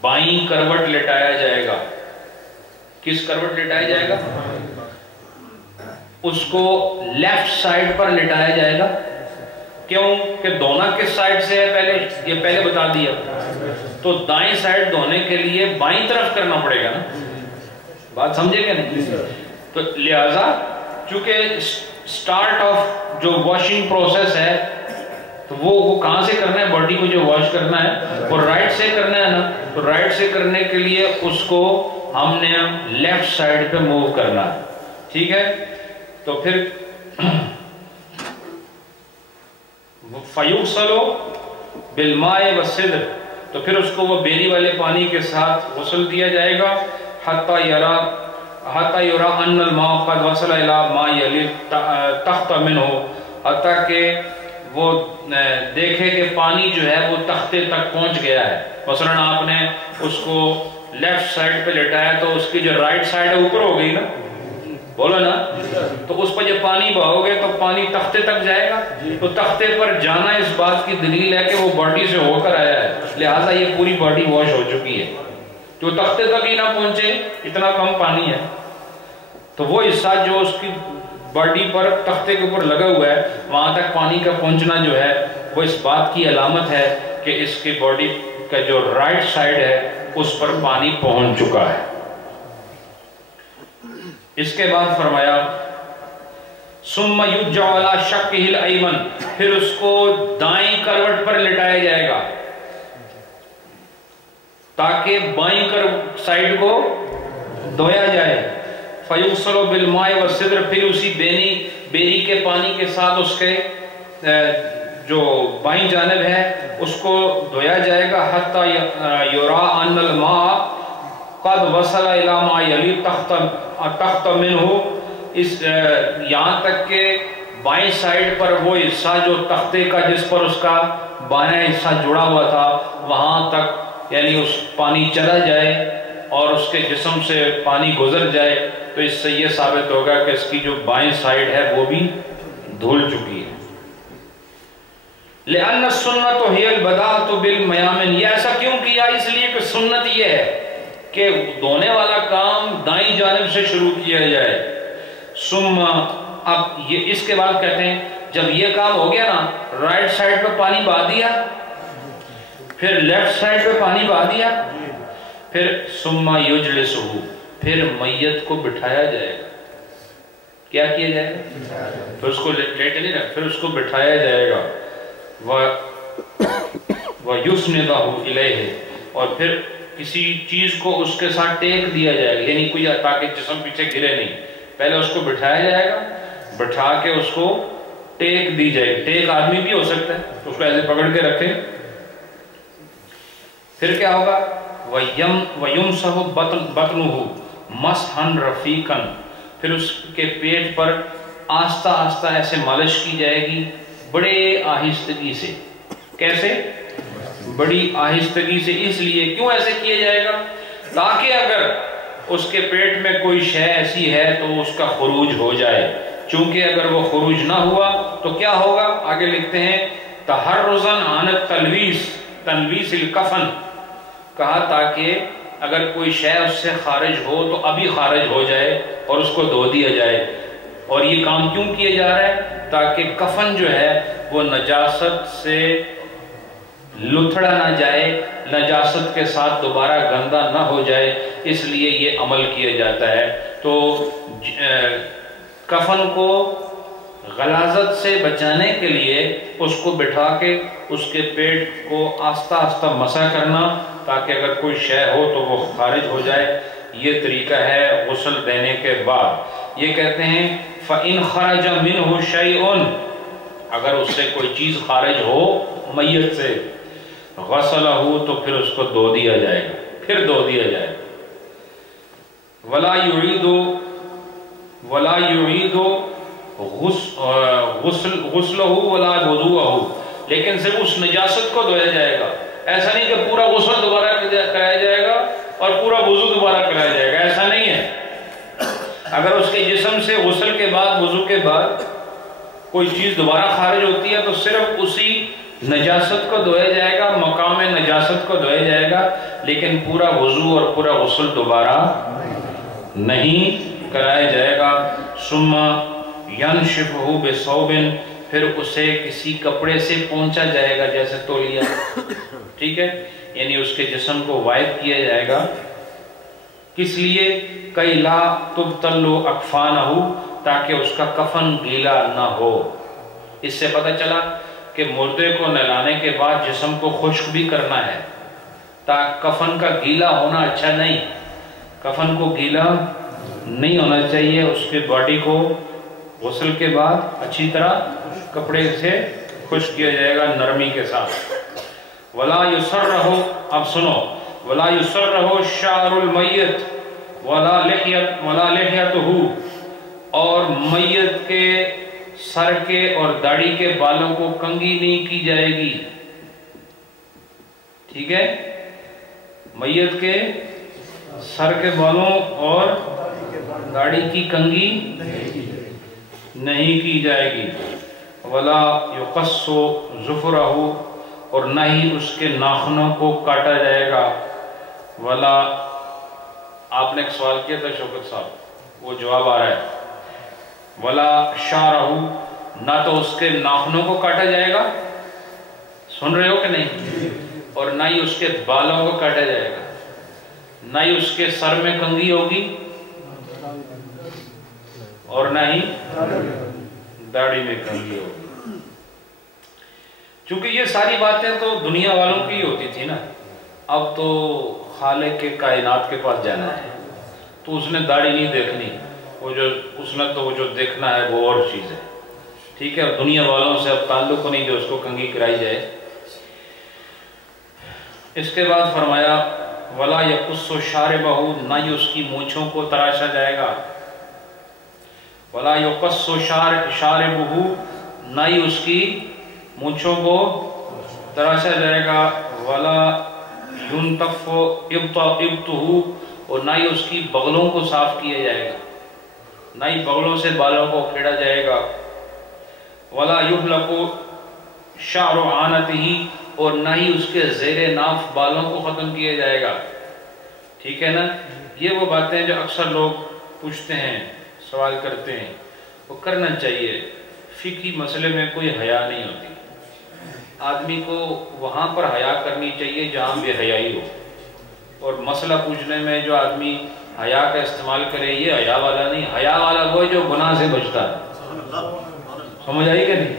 بائیں کروٹ لٹایا جائے گا. کس کروٹ لٹایا جائے گا؟ اس کو لیفٹ سائڈ پر لٹایا جائے گا. کیوں کہ دھونا کس سائڈ سے ہے؟ یہ پہلے بتا دیا. تو دائیں سائڈ دھونے کے لیے بائیں طرف کرنا پڑے گا نا. بات سمجھے گا نہیں؟ تو لہذا چونکہ سٹارٹ آف جو واشنگ پروسیس ہے تو وہ کہاں سے کرنا ہے؟ باڈی کو جو واش کرنا ہے اور رائٹ سے کرنا ہے نا. تو رائٹ سے کرنے کے لیے اس کو ہم نے لیفٹ سائڈ پہ موو کرنا ہے. ٹھیک ہے؟ تو پھر فَيُغْسَلُ بِالْمَاءِ وَالسِّدْرِ، تو پھر اس کو وہ بیری والے پانی کے ساتھ غسل دیا جائے گا. حَتَّى يُرَى أَنَّ الْمَاءَ قَدْ وَصَلَ إِلَى مَا يَلِي تَحْتَ مِنْهُ، حتیٰ کہ وہ دیکھے کہ پانی جو ہے وہ تختے تک پہنچ گیا ہے. مثلا آپ نے اس کو لیفٹ سائڈ پہ لٹایا تو اس کی جو رائٹ سائڈ ہے اوپر ہو گئی نا. بولو نا. تو اس پر جب پانی بہاؤ گے تو پانی تختے تک جائے گا. تو تختے پر جانا اس بات کی دلیل ہے کہ وہ باڈی سے ہو کر آیا ہے، لہٰذا یہ پوری باڈی واش ہو چکی ہے. جو تختے تک ہی نہ پہنچے، اتنا کم پانی ہے، تو وہ حصہ جو اس کی باڈی پر تختے کے اوپر لگا ہوا ہے، وہاں تک پانی کا پہنچنا جو ہے وہ اس بات کی علامت ہے کہ اس کی باڈی کا جو رائٹ سائڈ ہے اس پر پانی پہنچ چکا ہے. اس کے بعد فرمایا ثُمَّ يُرْجَعُ عَلَى شَقِّهِ الْأَيْمَنِ، پھر اس کو دائیں کروٹ پر لٹایا جائے گا تاکہ بائیں سائڈ کو دھویا جائے. فَيُغْسَلُ بِالْمَاءِ وَالسِّدْرِ، پھر اسی بیری کے پانی کے ساتھ اس کے جو بائیں جانب ہے اس کو دھویا جائے گا. حَتَّى يُرَى أَنَّ الْمَاءَ قَدْ وَصَلَ إِلَى مَا يَلِي تَحْتَ مِنْهُ، یہاں تک کہ بائیں سائڈ پر وہ حصہ جو تختے کا جس پر اس کا بائیں حصہ جڑا ہوا تھا وہاں تک، یعنی اس پانی چلا جائے اور اس کے جسم سے پانی گزر جائے. تو اس سے یہ ثابت ہوگا کہ اس کی جو بائیں سائڈ ہے وہ بھی دھل چکی ہے. لِأَنَّ السُّنَّةُ هِيَ الْبَدَاءَةُ بِالْمَيَامِنِ، یہ ایسا کیوں کیا؟ اس لیے کہ سنت یہ ہے کہ دھونے والا کام دائیں جانب سے شروع کیا جائے. ثم، اب یہ اس کے بعد کہتے ہیں جب یہ کام ہو گیا نا، رائٹ سائڈ پہ پانی بہا دیا، پھر لیفٹ سائڈ پہ پانی بہا دیا، پھر ثم یجلسہ، پھر میت کو بٹھایا جائے گا. کیا کیا جائے گا؟ پھر اس کو لیٹ نہیں رکھ، پھر اس کو بٹھایا جائے گا. وَيُسْنِدَهُ إِلَيْهِ، اور پھر کسی چیز کو اس کے ساتھ ٹیک دیا جائے گا، یعنی کوئی تاکہ جسم پیچھے گرے نہیں. پہلے اس کو بٹھایا جائے گا، بٹھا کے اس کو ٹیک دی جائے گی. ٹیک آدمی بھی ہو سکتا ہے، اس کو ایسے پکڑ کے رکھے. پھر کیا ہوگا؟ وَيُمْسَحُ بَطْنُهُ مَسْحًا رَفِيقًا، پھر اس کے پیٹ پر آہستہ آہستہ ایسے مالش کی جائے گی، بڑے آہستگی سے. کیسے؟ بڑی آہستگی سے. اس لیے کیوں ایسے کیا جائے گا؟ تاکہ اگر اس کے پیٹ میں کوئی شے ایسی ہے تو اس کا خروج ہو جائے. چونکہ اگر وہ خروج نہ ہوا تو کیا ہوگا؟ آگے لکھتے ہیں تحرزن عن تلویس الکفن، کہا تاکہ اگر کوئی شے اس سے خارج ہو تو ابھی خارج ہو جائے اور اس کو دھو دیا جائے۔ اور یہ کام کیوں کیا جا رہا ہے؟ تاکہ کفن جو ہے وہ نجاست سے لتھڑا نہ جائے، نجاست کے ساتھ دوبارہ گندا نہ ہو جائے، اس لیے یہ عمل کیا جاتا ہے۔ تو کفن کو غلاظت سے بچانے کے لیے اس کو بٹھا کے اس کے پیٹ کو آہستہ آہستہ مسح کرنا تاکہ اگر کوئی شے ہو تو وہ خارج ہو جائے، یہ طریقہ ہے غسل دینے کے بعد۔ یہ کہتے ہیں فَإِنْ خَرَجَ مِنْهُ شَيْءٌ، اگر اس سے کوئی چیز خارج ہو میت سے، غسلہ تو پھر اس کو دھو دیا جائے گا، پھر دھو دیا جائے گا۔ وَلَا يُعِيدُ غسلہ ولا وضوءہ، لیکن صرف اس نجاست کو دھویا جائے گا، ایسا نہیں کہ پورا غسل دوبارہ کرایا جائے گا اور پورا وضو دوبارہ کرایا جائے گا، ایسا نہیں ہے۔ اگر اس کے جسم سے غسل کے بعد وضو کے بعد کوئی چیز دوبارہ خارج ہوتی ہے تو صرف اسی نجاست کو دھویا جائے گا، مقام نجاست کو دھویا جائے گا، لیکن پورا وضو اور پورا غسل دوبارہ نہیں کرایا جائے گا۔ ثم ینشفہ بثوب، پھر اسے کسی کپڑے سے پونچھا جائے گا، جیسے تولیہ، ٹھیک ہے، یعنی اس کے جسم کو وائپ کیا جائے گا۔ کس لیے؟ کئی لا تبتل اکفانہ، تاکہ اس کا کفن گیلا نہ ہو۔ اس سے پتہ چلا کہ مردے کو نہلانے کے بعد جسم کو خشک بھی کرنا ہے، تاکہ کفن کا گیلا ہونا اچھا نہیں، کفن کو گیلا نہیں ہونا چاہیے، اس کے باڈی کو غسل کے بعد اچھی طرح کپڑے سے خشک کیا جائے گا نرمی کے ساتھ۔ ولا یسرہ، اب سنو، ولا یسرہ شعر المیت ولا لحیتہ، اور میت کے سر کے اور داڑھی کے بالوں کو کنگھی نہیں کی جائے گی، ٹھیک ہے، میت کے سر کے بالوں اور داڑھی کی کنگھی نہیں کی جائے گی۔ ولا یقص ظفرہ، اور نہ ہی اس کے ناخنوں کو کاٹا جائے گا۔ ولا، آپ نے ایک سوال کیا تھا شوکت صاحب، وہ جواب آ رہا ہے۔ ولا شعرہ، نہ تو اس کے ناخنوں کو کاٹا جائے گا، سن رہے ہو کہ نہیں، اور نہ ہی اس کے بالوں کو کاٹا جائے گا، نہ ہی اس کے سر میں کنگھی ہوگی اور نہ ہی داڑھی میں کنگھی ہوگی۔ چونکہ یہ ساری باتیں تو دنیا والوں کی ہوتی تھی نا، اب تو خالق کے کائنات کے پاس جانا ہے، تو اس نے داڑھی نہیں دیکھنی، اس نے تو وہ جو دیکھنا ہے وہ اور چیز ہے، ٹھیک ہے، دنیا والوں سے اب تعلق نہیں جو اس کو کنگھی کرائی جائے۔ اس کے بعد فرمایا ولا یقص شاربہ، نہ ہی اس کی مونچھوں کو تراشا جائے گا۔ ولا یقص شاربہ، نہ ہی اس کی مونچھوں کو تراشا جائے گا۔ ولا ینتف ابطہ، اور نہ ہی اس کی بغلوں کو صاف کیا جائے گا، نہ ہی بغلوں سے بالوں کو کھیڑا جائے گا۔ ولا یحلق شعر عانتہ، اور نہ ہی اس کے زیر ناف بالوں کو ختم کیا جائے گا، ٹھیک ہے نا۔ یہ وہ باتیں جو اکثر لوگ پوچھتے ہیں، سوال کرتے ہیں، وہ کرنا چاہیے۔ فقہی مسئلے میں کوئی حیا نہیں ہوتی، آدمی کو وہاں پر حیا کرنی چاہیے جہاں بے حیائی ہو، اور مسئلہ پوچھنے میں جو آدمی حیا کا استعمال کرے یہ حیا والا نہیں، حیا والا وہ جو گناہ سے بچتا ہے، سمجھ آئی کہ نہیں؟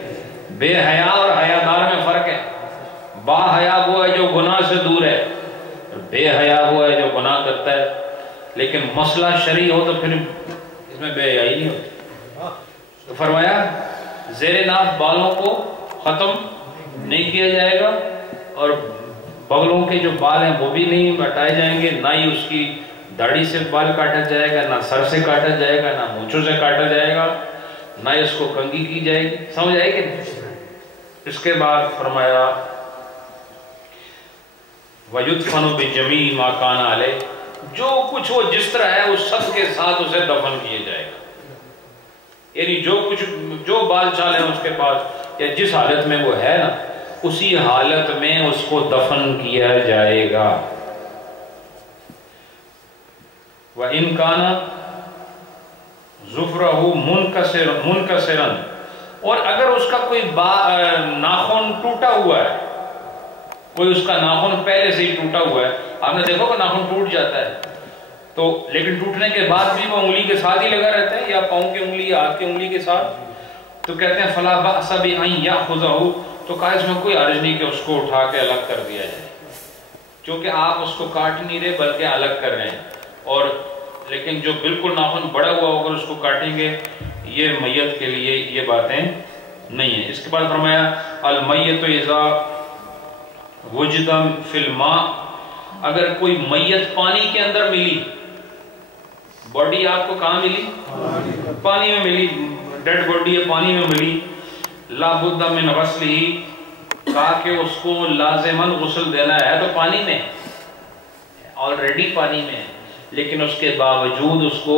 بے حیا اور حیادار میں فرق ہے۔ با حیا وہ ہے جو گناہ سے دور ہے، بے حیا وہ ہے جو گناہ کرتا ہے، لیکن مسئلہ شرعی ہو تو پھر اس میں بے حیائی نہیں ہوتی۔ تو فرمایا زیر ناف بالوں کو ختم نہیں کیا جائے گا، اور بغلوں کے جو بال ہیں وہ بھی نہیں ہٹائے جائیں گے، نہ ہی اس کی داڑھی سے بال کاٹا جائے گا، نہ سر سے کاٹا جائے گا، نہ مونچھوں سے کاٹا جائے گا، نہ اس کو کنگھی کی جائے گی، سمجھ آئے کہ نہیں؟ اس کے بعد فرمایا وَيُدْفَنُ بِجَمِيعِ مَا كَانَ عَلَيْهِ، جو کچھ وہ جس طرح ہے اس سب کے ساتھ اسے دفن کیا جائے گا، یعنی جو بال چال ہے اس کے پاس یا جس حالت میں وہ ہے نا اسی حالت میں اس کو دفن کیا جائے گا. وَإِنْ كَانَ ظُفْرَهُ مُنْكَسِرًا، اور اگر اس کا کوئی ناخن ٹوٹا ہوا ہے، کوئی اس کا ناخن پہلے سے ہی ٹوٹا ہوا ہے، آپ نے دیکھو کہ ناخن ٹوٹ جاتا ہے تو لیکن ٹوٹنے کے بعد بھی وہ انگلی کے ساتھ ہی لگا رہتا ہے، یا پاؤں کی انگلی یا ہاتھ کی انگلی کے ساتھ، تو کہتے ہیں فَلَا بَأْسَ بِأَنْ يَأْخُذَهُ، تو کہا اس میں کوئی حرج نہیں کہ اس کو اٹھا کے الگ کر دیا جائے، چونکہ آپ اس کو کاٹ نہیں رہے بلکہ الگ کر رہے ہیں. اور لیکن جو بالکل ناخن بڑا ہوا اگر اس کو کاٹیں گے، یہ میت کے لیے یہ باتیں نہیں ہیں. اس کے بعد فرمایا المیت اذا وجد فی الماء، اگر کوئی میت پانی کے اندر ملی، باڈی آپ کو کہاں ملی؟ پانی میں ملی، ڈیڈ باڈی ہے پانی میں ملی. لا بد من غسلہ، کہا کہ اس کو لازماً غسل دینا ہے، تو پانی میں آلریڈی پانی میں ہے لیکن اس کے باوجود اس کو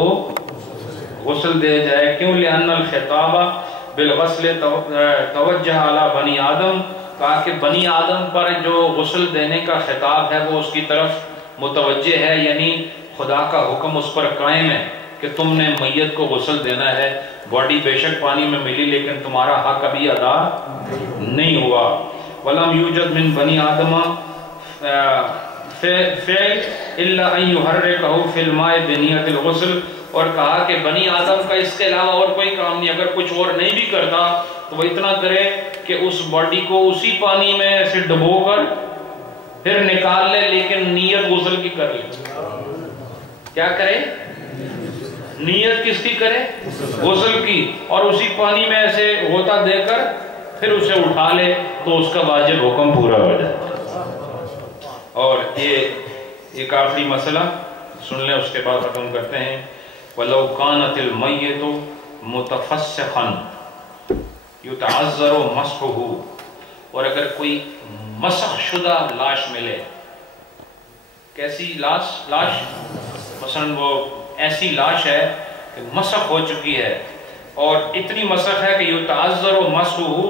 غسل دے جائے. کیوں؟ لأن الخطاب بالغسل توجہ علی بنی آدم، کہا کہ بنی آدم پر جو غسل دینے کا خطاب ہے وہ اس کی طرف متوجہ ہے، یعنی خدا کا حکم اس پر قائم ہے کہ تم نے میت کو غسل دینا ہے. باڈی بے شک پانی میں ملی لیکن تمہارا حق ابھی ادا نہیں ہوا. وَلَمْ يُوجَدْ مِنْ بَنِي آدَمَ فعل الا ان يحركه في الماء بنیت الغسل، اور کہا کہ بنی آدم کا اس کے علاوہ اور کوئی کام نہیں، اگر کچھ اور نہیں بھی کرتا تو وہ اتنا کرے کہ اس باڈی کو اسی پانی میں ایسے ڈبو کر پھر نکال لے، لیکن نیت غسل کی کر لے. کیا کرے؟ نیت کس کی کرے؟ غسل کی، اور اسی پانی میں ایسے غوطہ دے کر پھر اسے اٹھا لے تو اس کا واجب حکم پورا ہو جائے. اور یہ ایک آخری مسئلہ سن لیں اس کے بعد ختم کرتے ہیں. وَلَوْ كَانَتِ الْمَيِّتُ مُتَفَسِّخًا يُتَعَذَّرُ مَسْحُهُ، اور اگر کوئی مسخ شدہ لاش ملے، کیسی لاش؟ مثلا وہ ایسی لاش ہے کہ مسخ ہو چکی ہے، اور اتنی مسخ ہے کہ یتعذر مسحہ،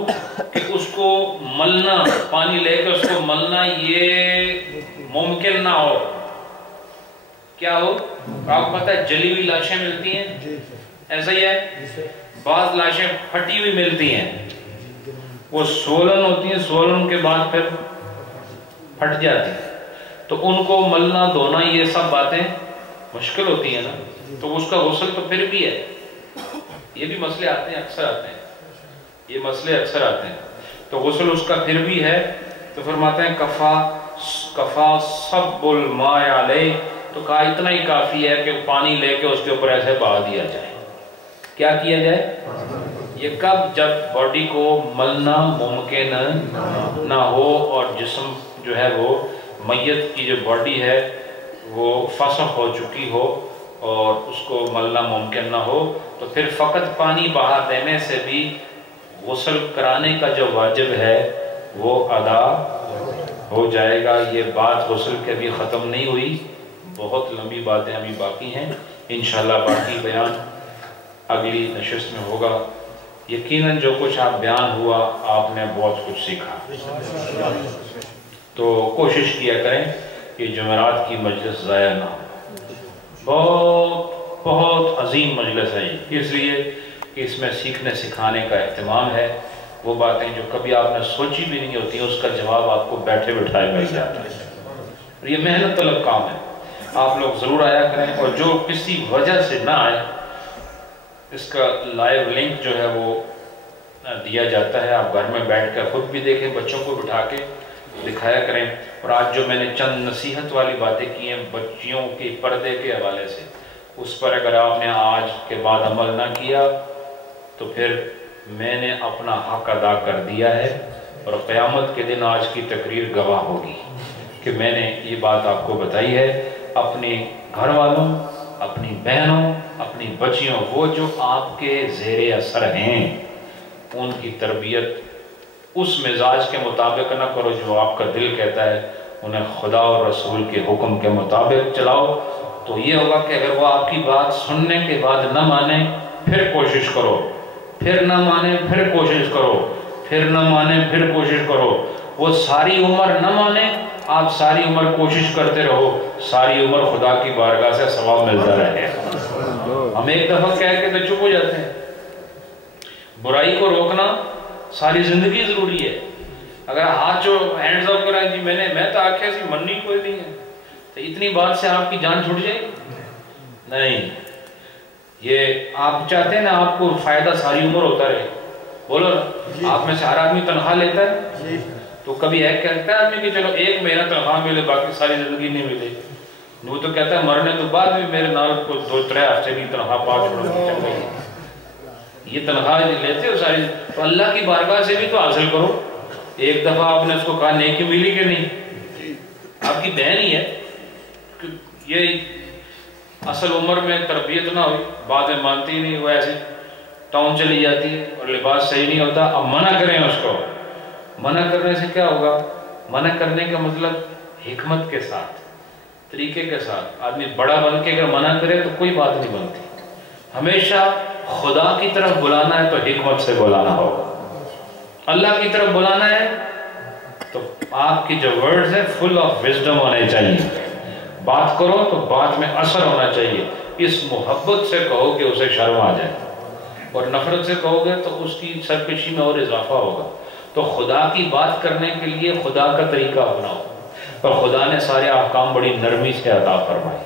کہ اس کو ملنا، پانی لے کے اس کو ملنا یہ ممکن نہ ہو. کیا ہو؟ آپ کو پتہ ہے جلی ہوئی لاشیں ملتی ہیں، ایسا ہی ہے. بعض لاشیں پھٹی ہوئی ملتی ہیں، وہ سولن ہوتی ہیں، سولن کے بعد پھر پھٹ جاتی ہیں، تو ان کو ملنا دھونا یہ سب باتیں مشکل ہوتی ہیں نا، تو اس کا غسل تو پھر بھی ہے. یہ بھی مسئلے آتے ہیں، اکثر آتے ہیں، یہ مسئلے اکثر آتے ہیں، تو غسل اس کا پھر بھی ہے. تو فرماتے ہیں کفا صب الماء علیہ، تو کہا اتنا ہی کافی ہے کہ پانی لے کے اس کے اوپر ایسے بہا دیا جائے. کیا کیا جائے؟ یہ کب؟ جب باڈی کو ملنا ممکن نہ ہو اور جسم جو ہے وہ میت کی جو باڈی ہے وہ فسخ ہو چکی ہو اور اس کو ملنا ممکن نہ ہو، تو پھر فقط پانی بہا دینے سے بھی غسل کرانے کا جو واجب ہے وہ ادا ہو جائے گا. یہ بات غسل کے بھی ختم نہیں ہوئی، بہت لمبی باتیں ابھی باقی ہیں، انشاءاللہ باقی بیان اگلی نشست میں ہوگا. یقیناً جو کچھ آپ بیان ہوا آپ نے بہت کچھ سیکھا، تو کوشش کیا کریں کہ جمعرات کی مجلس ضائع نہ ہو. بہت بہت عظیم مجلس ہے یہ، اس لیے کہ اس میں سیکھنے سکھانے کا اہتمام ہے. وہ باتیں جو کبھی آپ نے سوچی بھی نہیں ہوتی اس کا جواب آپ کو بیٹھے بٹھائے مل جاتا ہے. اور یہ محنت طلب کام ہے، آپ لوگ ضرور آیا کریں، اور جو کسی وجہ سے نہ آئے اس کا لائیو لنک جو ہے وہ دیا جاتا ہے، آپ گھر میں بیٹھ کر خود بھی دیکھیں، بچوں کو بٹھا کے دکھایا کریں. اور آج جو میں نے چند نصیحت والی باتیں کی ہیں بچیوں کے پردے کے حوالے سے، اس پر اگر آپ نے آج کے بعد عمل نہ کیا تو پھر میں نے اپنا حق ادا کر دیا ہے، اور قیامت کے دن آج کی تقریر گواہ ہوگی کہ میں نے یہ بات آپ کو بتائی ہے. اپنے گھر والوں، اپنی بہنوں، اپنی بچیوں، وہ جو آپ کے زیر اثر ہیں، ان کی تربیت اس مزاج کے مطابق نہ کرو جو آپ کا دل کہتا ہے، انہیں خدا اور رسول کے حکم کے مطابق چلاؤ. تو یہ ہوگا کہ اگر وہ آپ کی بات سننے کے بعد نہ مانے پھر کوشش کرو، پھر نہ مانے پھر کوشش کرو، پھر نہ مانے پھر کوشش کرو. وہ ساری عمر نہ مانے، آپ ساری عمر کوشش کرتے رہو، ساری عمر خدا کی بارگاہ سے ثواب ملتا رہے۔ ہم ایک دفعہ کہہ کے تو چپ ہو جاتے ہیں۔ برائی کو روکنا ساری زندگی ضروری ہے۔ اگر ہاتھ جو ہینڈز اپ کرائیں جی میں تو آکھیا سی مننی کوئی نہیں ہے، تو اتنی بات سے آپ کی جان چھوٹ جائے گی؟ نہیں، یہ آپ چاہتے ہیں نا آپ کو فائدہ ساری عمر ہوتا رہے، بولو نا، آپ میں سے ہر آدمی تنخواہ لیتا ہے، تو کبھی ایک کہتا ہے آدمی کہ چلو 1 مہینہ تنخواہ ملے باقی ساری زندگی نہیں ملے، وہ تو کہتا ہے مرنے تو بعد بھی میرے نال کو 2-3 ہفتے کی تنخواہ پا چھوڑو، یہ تنخواہ لیتے ہو ساری، تو اللہ کی بارگاہ سے بھی تو حاصل کرو۔ ایک دفعہ آپ نے اس کو کہا نیکی ملی کہ نہیں، آپ کی بہن ہی ہے، یہ اصل عمر میں تربیت نہ ہوئی، بعد میں مانتی نہیں، وہ ایسے ٹاؤن چلی جاتی ہے اور لباس صحیح نہیں ہوتا، اب منع کریں اس کو۔ منع کرنے سے کیا ہوگا؟ منع کرنے کا مطلب حکمت کے ساتھ، طریقے کے ساتھ، آدمی بڑا بن کے اگر منع کرے تو کوئی بات نہیں بنتی۔ ہمیشہ خدا کی طرف بلانا ہے تو حکمت سے بلانا ہوگا، اللہ کی طرف بلانا ہے تو آپ کی جو ورڈز ہیں فل آف وزڈم ہونے چاہیے، بات کرو تو بات میں اثر ہونا چاہیے، اس محبت سے کہو کہ اسے شرم آ جائے، اور نفرت سے کہو گے تو اس کی سرکشی میں اور اضافہ ہوگا۔ تو خدا کی بات کرنے کے لیے خدا کا طریقہ اپناؤ، اور خدا نے سارے احکام بڑی نرمی سے عطا فرمائے۔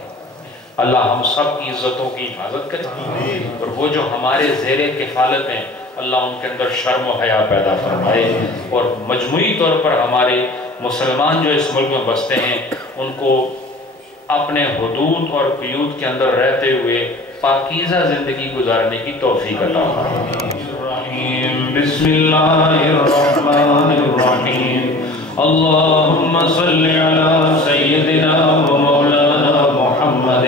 اللہ ہم سب کی عزتوں کی حفاظت کرے، اور وہ جو ہمارے زیر کفالت ہیں اللہ ان کے اندر شرم و حیا پیدا فرمائے، اور مجموعی طور پر ہمارے مسلمان جو اس ملک میں بستے ہیں ان کو اپنے حدود اور قیود کے اندر رہتے ہوئے پاکیزہ زندگی گزارنے کی توفیق عطا فرمائے۔ بسم اللہ الرحمن الرحیم، اللہم صل علی سیدنا و مولانا محمد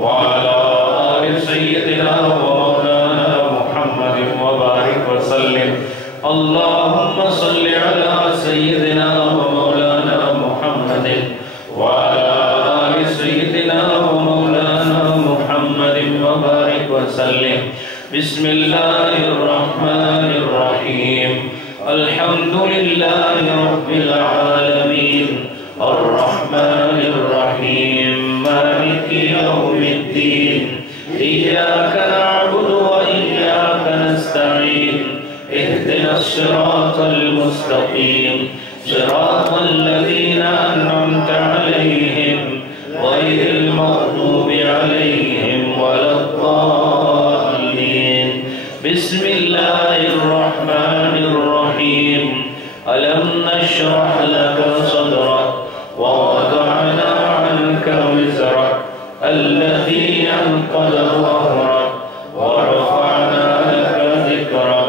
وعلی آل سیدنا و مولانا محمد وبارک وسلم۔ اللہم صل علی سیدنا و مولانا محمد وعلی آل سیدنا و مولانا محمد وبارک وسلم۔ بسم اللہ الرحمن الرحیم، الحمدللہ رب العالمین، الرحمن الرحیم، مالک یوم الدین، ایاک نعبد و ایاک نستعین، اہدنا الصراط المستقیم، صراط الذین انعمت علیہم غیر المغضوب علیہم ولا الضالین۔ بسم اللہ الرحمن الرحیم، ألم نشرح لك صدرك ووضعنا عنك وزرك الذي أنقض ظهرك ورفعنا لك ذكرك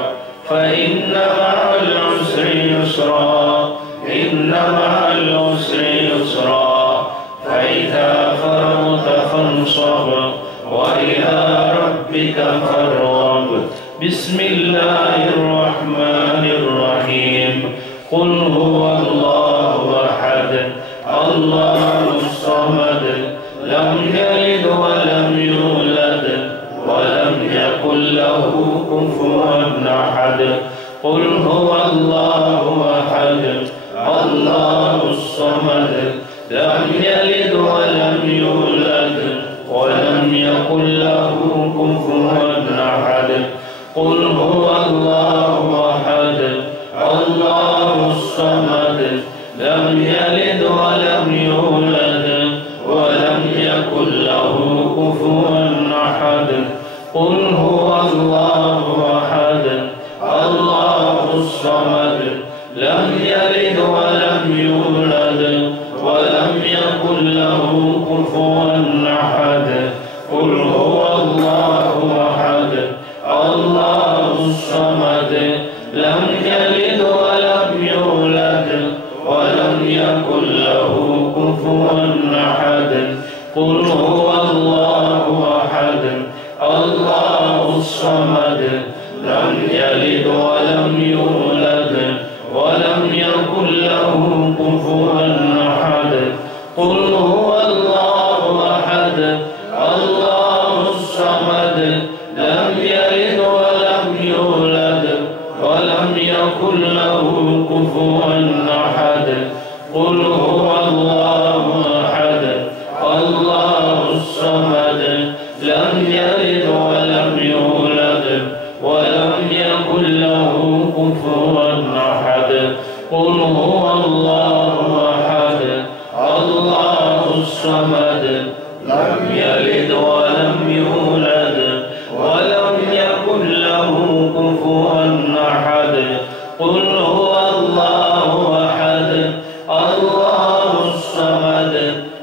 فإن مع العسر يسرا، إن مع العسر يسرا، فإذا فرغت فانصب وإلى ربك فارغب۔ بسم الله الرحمن الرحيم، قل هو الله أحد الله الصمد لم يلد ولم يولد ولم يكن له كفوا أحد۔ قل هو الله أحد الله الصمد لم يلد ولم يولد ولم يكن له كفوا أحد۔ قل هو الله أحد الله الصمد لم يلد ولم يولد ولم يكن له كفوا أحد۔ قل هو الله أحد الله الصمد لم يلد ولم يولد ولم يكن له كفوا أحد۔ قل هو الله أحد الله الصمد لم يلد ولم يولد ولم يكن له كفوا أحد۔ قل هو الله أحد الله الصمد لم يلد ولم يولد ولم يكن له كفوا أحد۔ قل هو الله أحد الله الصمد لم يلد ولم يولد ولم يكن له كفوا أحد قل هو الله أحد الله الصمد لم يلد ولم يولد ولم يكن له كفوا أحد قل هو الله أحد الله الصمد لم يلد ولم يولد ولم يكن له كفوا أحد قل هو الله أحد الله الصمد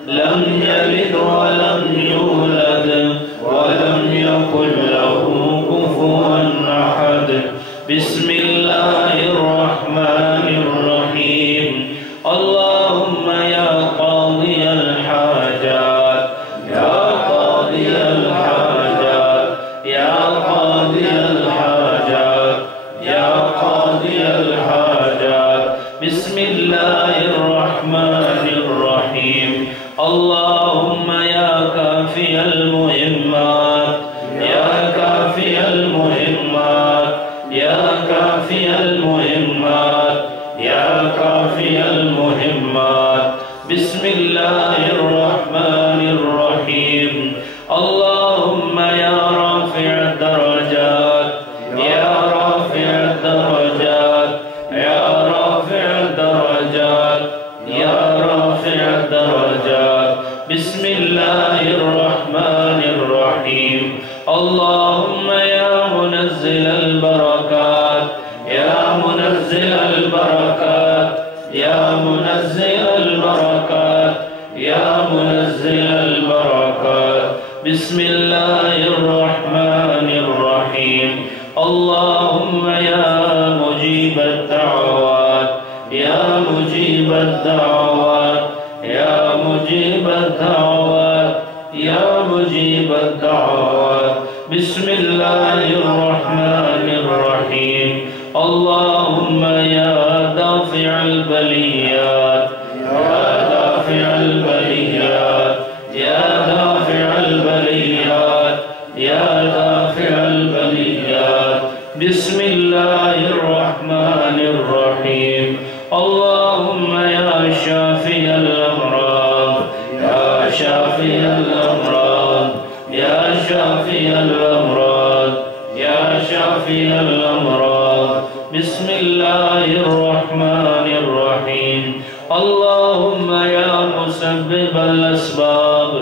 لم يلد ولم يولد ولم يكن له كفوا أحد بسم الله الرحمن الرحيم اللهم يا قاضي الحاجات يا قاضي الحاجات يا قاضي الحاجات يا قاضي الحاجات بسم الله الرحمن الرحيم اللهم يا كافي المهمات يا كافي المهمات يا كافي المهمات يا كافي المهمات بسم الله الرحمن الرحيم اللهم يا رافع الدرجات يا رافع الدرجات يا رافع الدرجات يا رافع الدرجات بسم الله الرحمن الرحيم اللهم يا منزل البركات يا منزل البركات يا منزل البركات يا منزل البركات بسم الله الرحمن الرحيم اللهم يا مجيب الدعوات يا مجيب الدعوات يا مجيب الدعوات يا مجيب الدعوات بسم الله الرحمن الرحيم اللهم يا دافع البليات يا دافع البليات يا دافع البليات يا دافع البليات بسم الله الرحمن الرحيم اللهم يا شافي الأمراض يا شافي الأمراض يا شافي الأمراض يا شافي الأمراض بسم الله الرحمن الرحيم اللهم يا مسبب الأسباب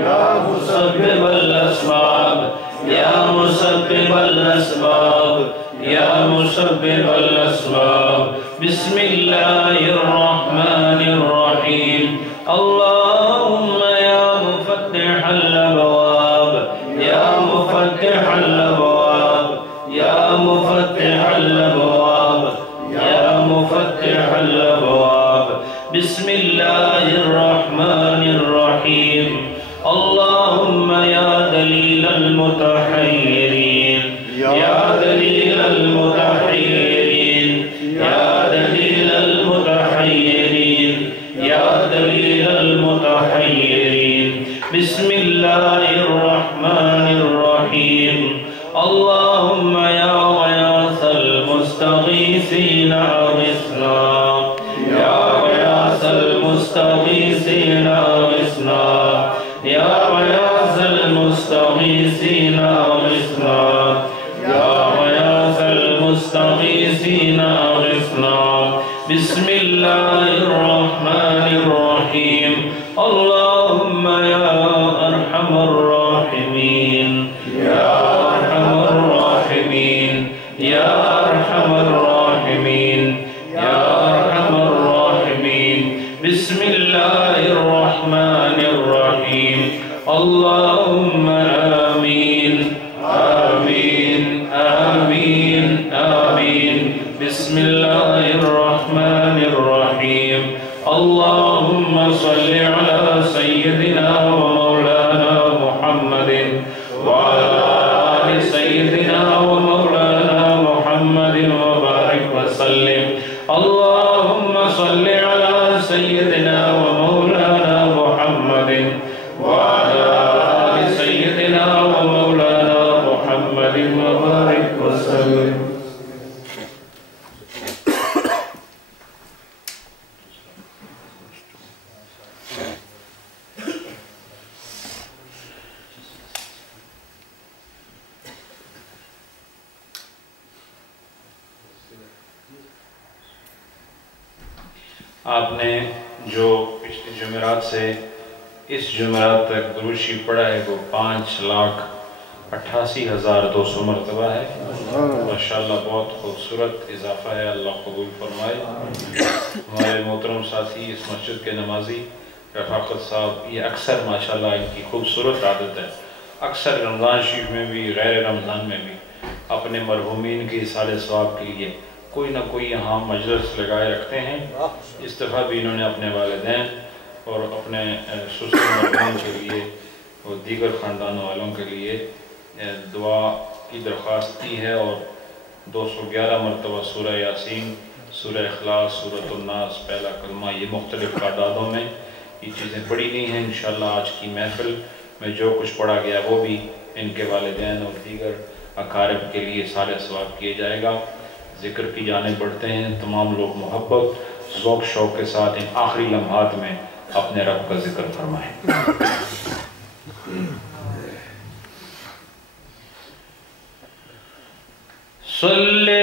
يا مسبب الأسباب يا مسبب الأسباب يا مسبب الأسباب بسم الله الرحمن الرحيم اللهم يا مفتح الأبواب يا مفتح الأبواب يا مفتح الأبواب يا مفتح الأبواب بسم الله الرحمن الرحيم اللهم يا دليل المتحيرين يا دليل المتحيرين يا دليل المتحيرين يا دليل المتحيرين بسم الله الرحمن الرحيم اللهم يا غياث المستغيثين أغثنا يا غياث المستغيثين أغثنا يا غياث المستغيثين أغثنا يا غياث المستغيثين أغثنا بسم الله الرحمن الرحيم اللهم يا أرحم الراحمين يا أرحم الراحمين يا أرحم الراحمين يا أرحم الراحمين بسم الله الرحمن الرحيم اللهم آمين آمين آمين آمين بسم الله الرحمن الرحيم اللهم صل على سيدنا ومولانا محمد وعلى آل سيدنا ومولانا محمد وبارك وسلم اللهم صل على سيدنا ومولانا محمد وعلى آل سيدنا ومولانا محمد وبارك وسلم آپ نے جو پچھلی جمعرات سے اس جمعرات تک درود شریف پڑھا ہے وہ 5,88,200 مرتبہ ہے۔ ماشاءاللہ بہت خوبصورت اضافہ ہے، اللہ قبول فرمائے۔ ہمارے محترم ساتھی اس مسجد کے نمازی رفاقت صاحب، یہ اکثر ماشاءاللہ ان کی خوبصورت عادت ہے، اکثر رمضان شریف میں بھی غیر رمضان میں بھی اپنے مرحومین کی اصالہ ثواب کے لیے کوئی نہ کوئی یہاں مجلس لگائے رکھتے ہیں۔ اس دفعہ بھی انہوں نے اپنے والدین اور اپنے سسر مرحوم کے لیے اور دیگر خاندانوں والوں کے لیے دعا کی درخواست کی ہے، اور 211 مرتبہ سورہ یاسین، سورہ اخلاص، سورۃ الناس، پہلا کلمہ، یہ مختلف تعدادوں میں یہ چیزیں پڑھی گئی ہیں۔ انشاءاللہ آج کی محفل میں جو کچھ پڑھا گیا وہ بھی ان کے والدین اور دیگر اقارب کے لیے صالح ثواب کیے جائے گا۔ ذکر کی جانب بڑھتے ہیں، تمام لوگ محبت ذوق شوق کے ساتھ ان آخری لمحات میں اپنے رب کا ذکر فرمائیں۔ صلی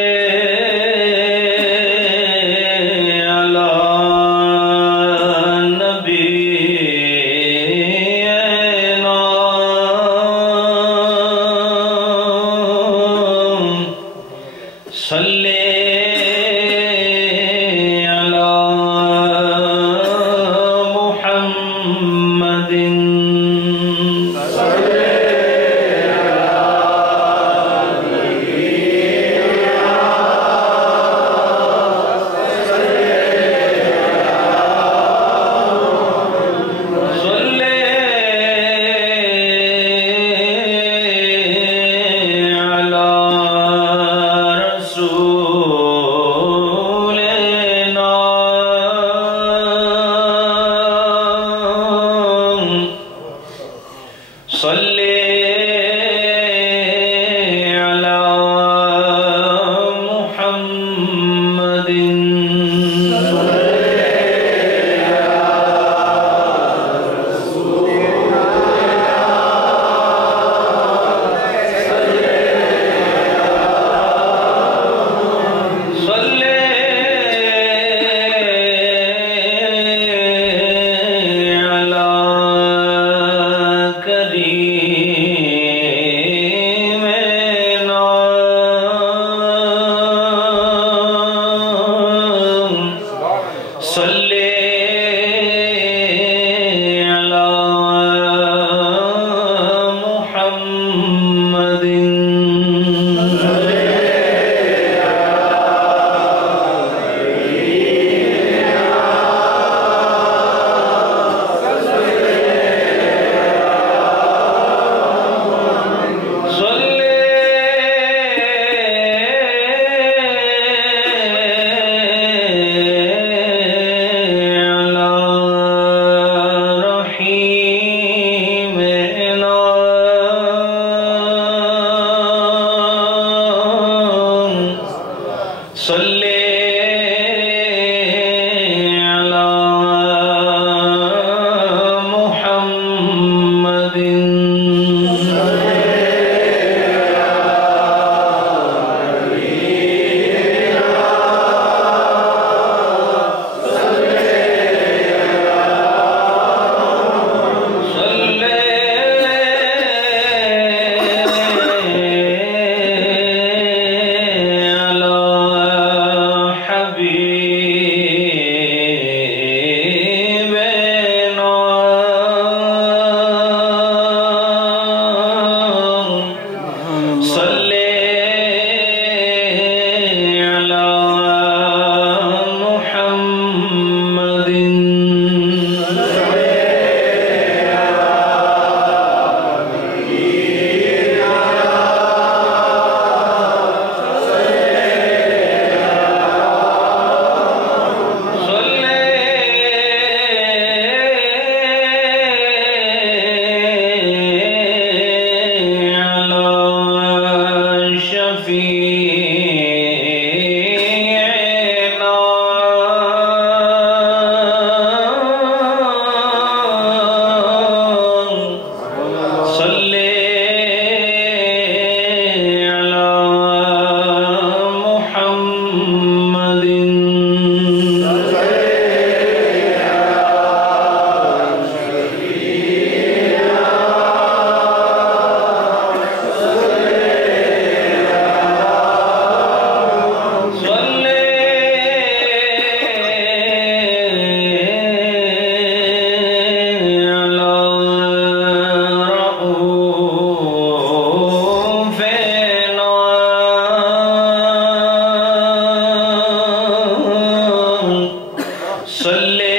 صلی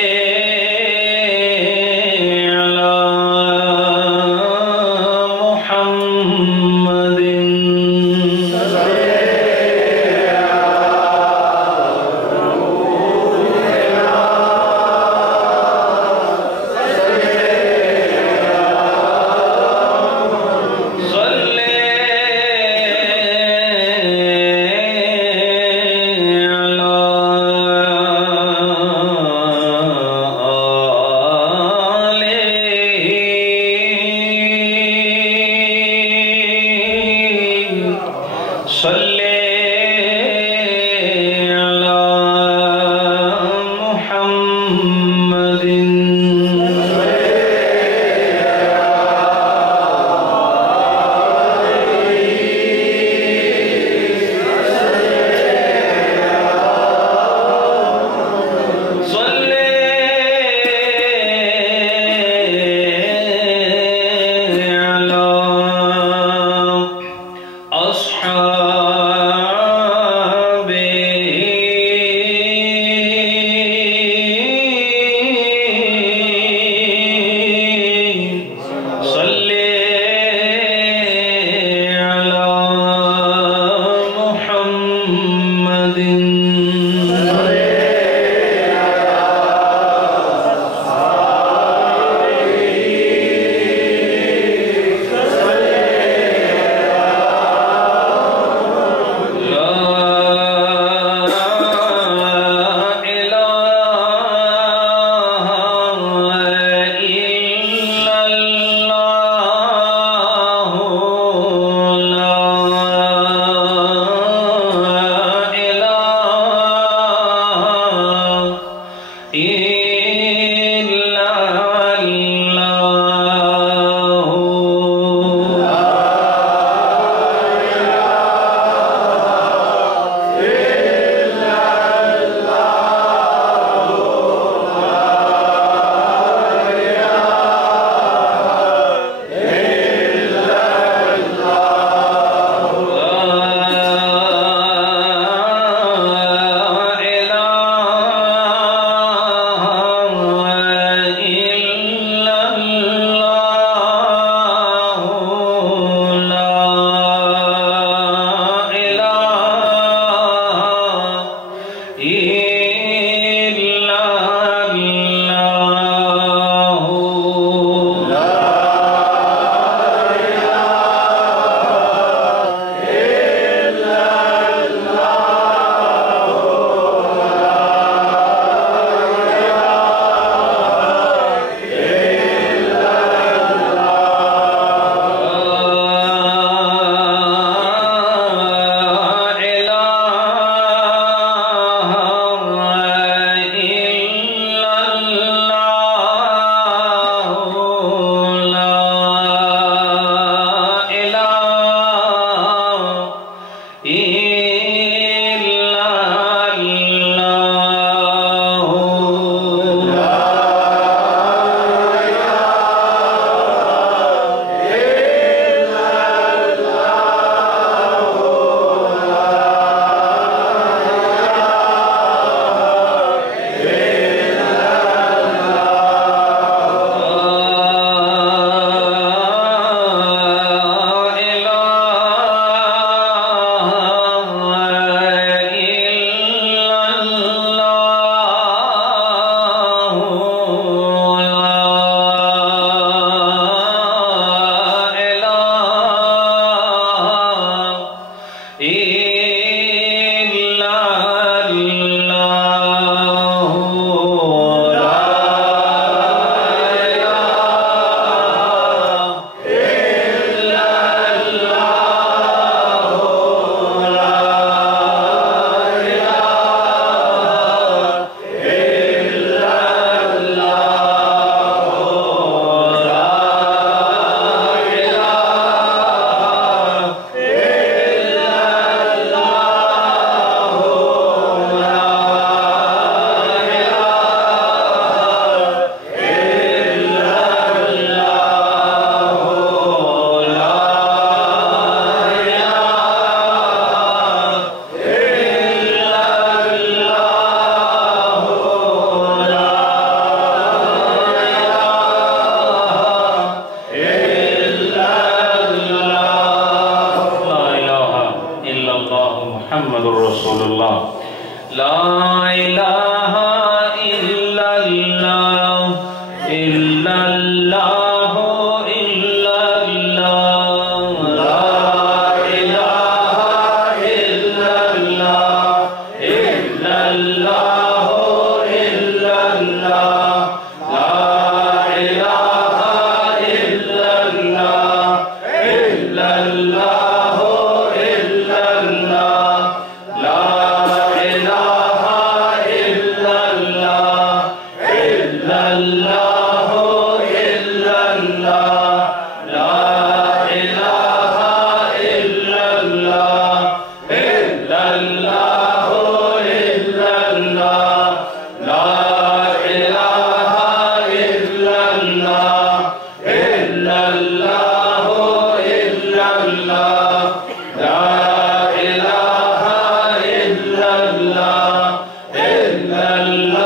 Allah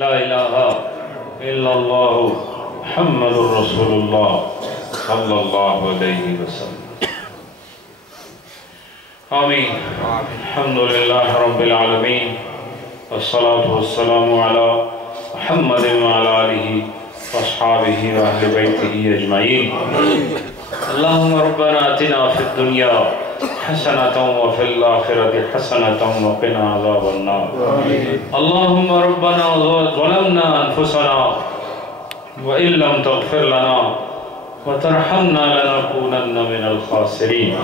لا الہ الا اللہ محمد رسول اللہ صلی اللہ علیہ وسلم۔ آمین۔ الحمدللہ رب العالمین والصلاة والسلام علی محمد وعلی آلہ واصحابہ واہل بیتہ اجمعین۔ اللہم ربنا آتنا فی الدنیا حسنة وفي الآخرة حسنة وقنا عذاب النار۔ اللهم ربنا ظلمنا أنفسنا وإن لم تغفر لنا وترحمنا لنكونن من الخاسرين۔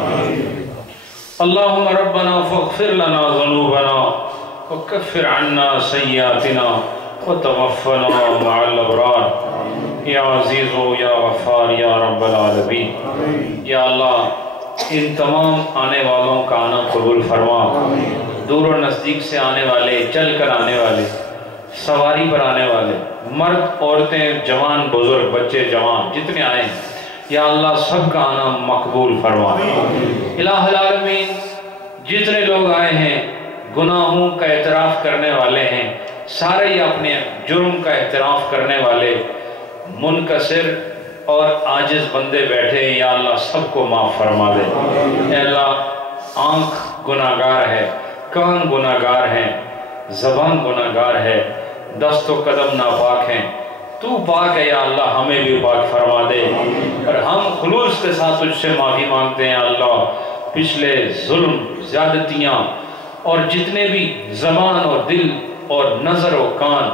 اللهم ربنا فاغفر لنا ذنوبنا وكفر عنا سيئاتنا وتوفنا مع الأبرار یا عزیز و یا غفار یا رب العالمین۔ یا اللہ ان تمام آنے والوں کا آنا قبول فرما، دور و نزدیک سے آنے والے، چل کر آنے والے، سواری پر آنے والے، مرد عورتیں، جوان بزرگ، بچے جوان، جتنے آئے یا اللہ سب کا آنا مقبول فرما۔ الہ العالمین جتنے لوگ آئے ہیں گناہوں کا اعتراف کرنے والے ہیں، سارے ہی اپنے جرم کا اعتراف کرنے والے، منکسر اور عاجز بندے بیٹھے ہیں یا اللہ سب کو معاف فرما دے۔ اے اللہ آنکھ گناہگار ہے، کان گناہگار ہیں، زبان گناہگار ہے، دست و قدم ناپاک ہیں، تو پاک ہے یا اللہ ہمیں بھی پاک فرما دے، اور ہم خلوص کے ساتھ تجھ سے معافی مانگتے ہیں اللہ پچھلے ظلم، زیادتیاں اور جتنے بھی زبان اور دل اور نظر و کان،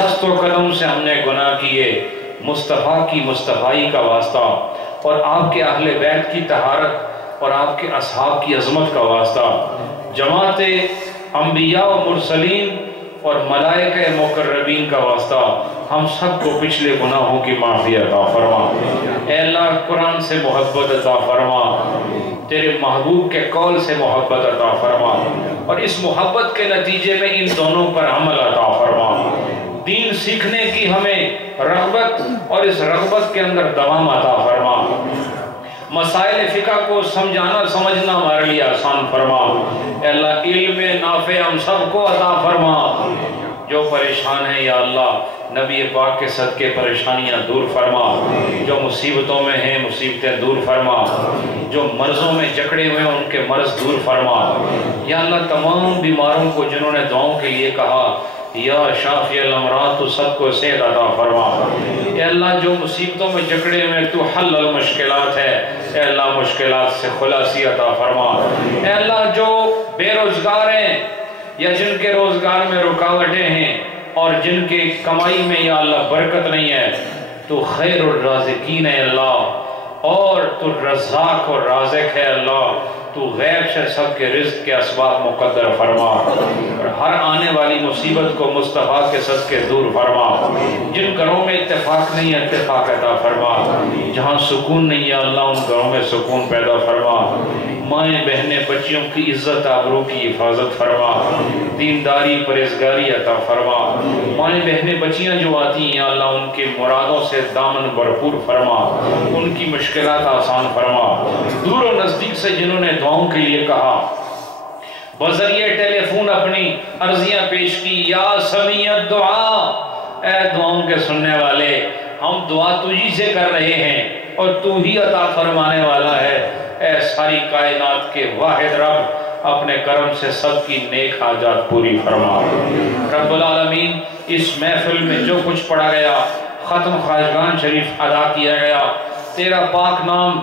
دست و قدم سے ہم نے گناہ کیے، مصطفیٰ کی مصطفائی کا واسطہ اور آپ کے اہل بیت کی طہارت اور آپ کے اصحاب کی عظمت کا واسطہ، جماعت انبیاء و مرسلین اور ملائکہ مقربین کا واسطہ ہم سب کو پچھلے گناہوں کی معافی عطا فرما۔ اے اللہ قرآن سے محبت عطا فرما، تیرے محبوب کے قول سے محبت عطا فرما، اور اس محبت کے نتیجے میں ان دونوں پر عمل عطا فرما۔ دین سیکھنے کی ہمیں رغبت اور اس رغبت کے اندر دوام عطا فرما۔ مسائل فقہ کو سمجھنا ہمارے لیے آسان فرما۔ اے اللہ علم نافع ہم سب کو عطا فرما۔ جو پریشان ہیں یا اللہ نبی پاک کے صدقے پریشانیاں دور فرما، جو مصیبتوں میں ہیں مصیبتیں دور فرما، جو مرضوں میں جکڑے ہوئے ہیں ان کے مرض دور فرما۔ یا اللہ تمام بیماروں کو جنہوں نے دعاؤں کے لیے کہا یا شافی الامراض تو سب کو صحت عطا فرما۔ اے اللہ جو مصیبتوں میں جکڑے ہوئے تو حل المشکلات ہے، اے اللہ مشکلات سے خلاصی عطا فرما۔ اے اللہ جو بے روزگار ہیں یا جن کے روزگار میں رکاوٹیں ہیں اور جن کے کمائی میں یا اللہ برکت نہیں ہے، تو خیر الرازقین ہے اللہ، اور تو رزاق اور رازق ہے اللہ، تو غیب سے سب کے رزق کے اسباب مقدر فرما، اور ہر آنے والی مصیبت کو مصطفیٰ کے صدقے دور فرما۔ جن گھروں میں اتفاق نہیں ہے اتفاق عطا فرما، جہاں سکون نہیں ہے اللہ ان گھروں میں سکون پیدا فرما۔ مائیں بہنیں بچیوں کی عزت آبرو کی حفاظت فرما، دینداری پرہیزگاری عطا فرما۔ مائیں بہنیں بچیاں جو آتی ہیں یا اللہ ان کے مرادوں سے دامن بھرپور فرما، ان کی مشکلات آسان فرما۔ دور و نزدیک سے جنہوں نے دعاؤں کے لیے کہا بذریعہ ٹیلی فون اپنی عرضیاں پیش کی، یا سمیع الدعا، اے دعاؤں کے سننے والے ہم دعا تجھی سے کر رہے ہیں اور تو ہی عطا فرمانے والا ہے۔ اے ساری کائنات کے واحد رب اپنے کرم سے سب کی نیک حاجات پوری فرما۔ رب العالمین اس محفل میں جو کچھ پڑھا گیا، ختم خواجگان شریف ادا کیا گیا، تیرا پاک نام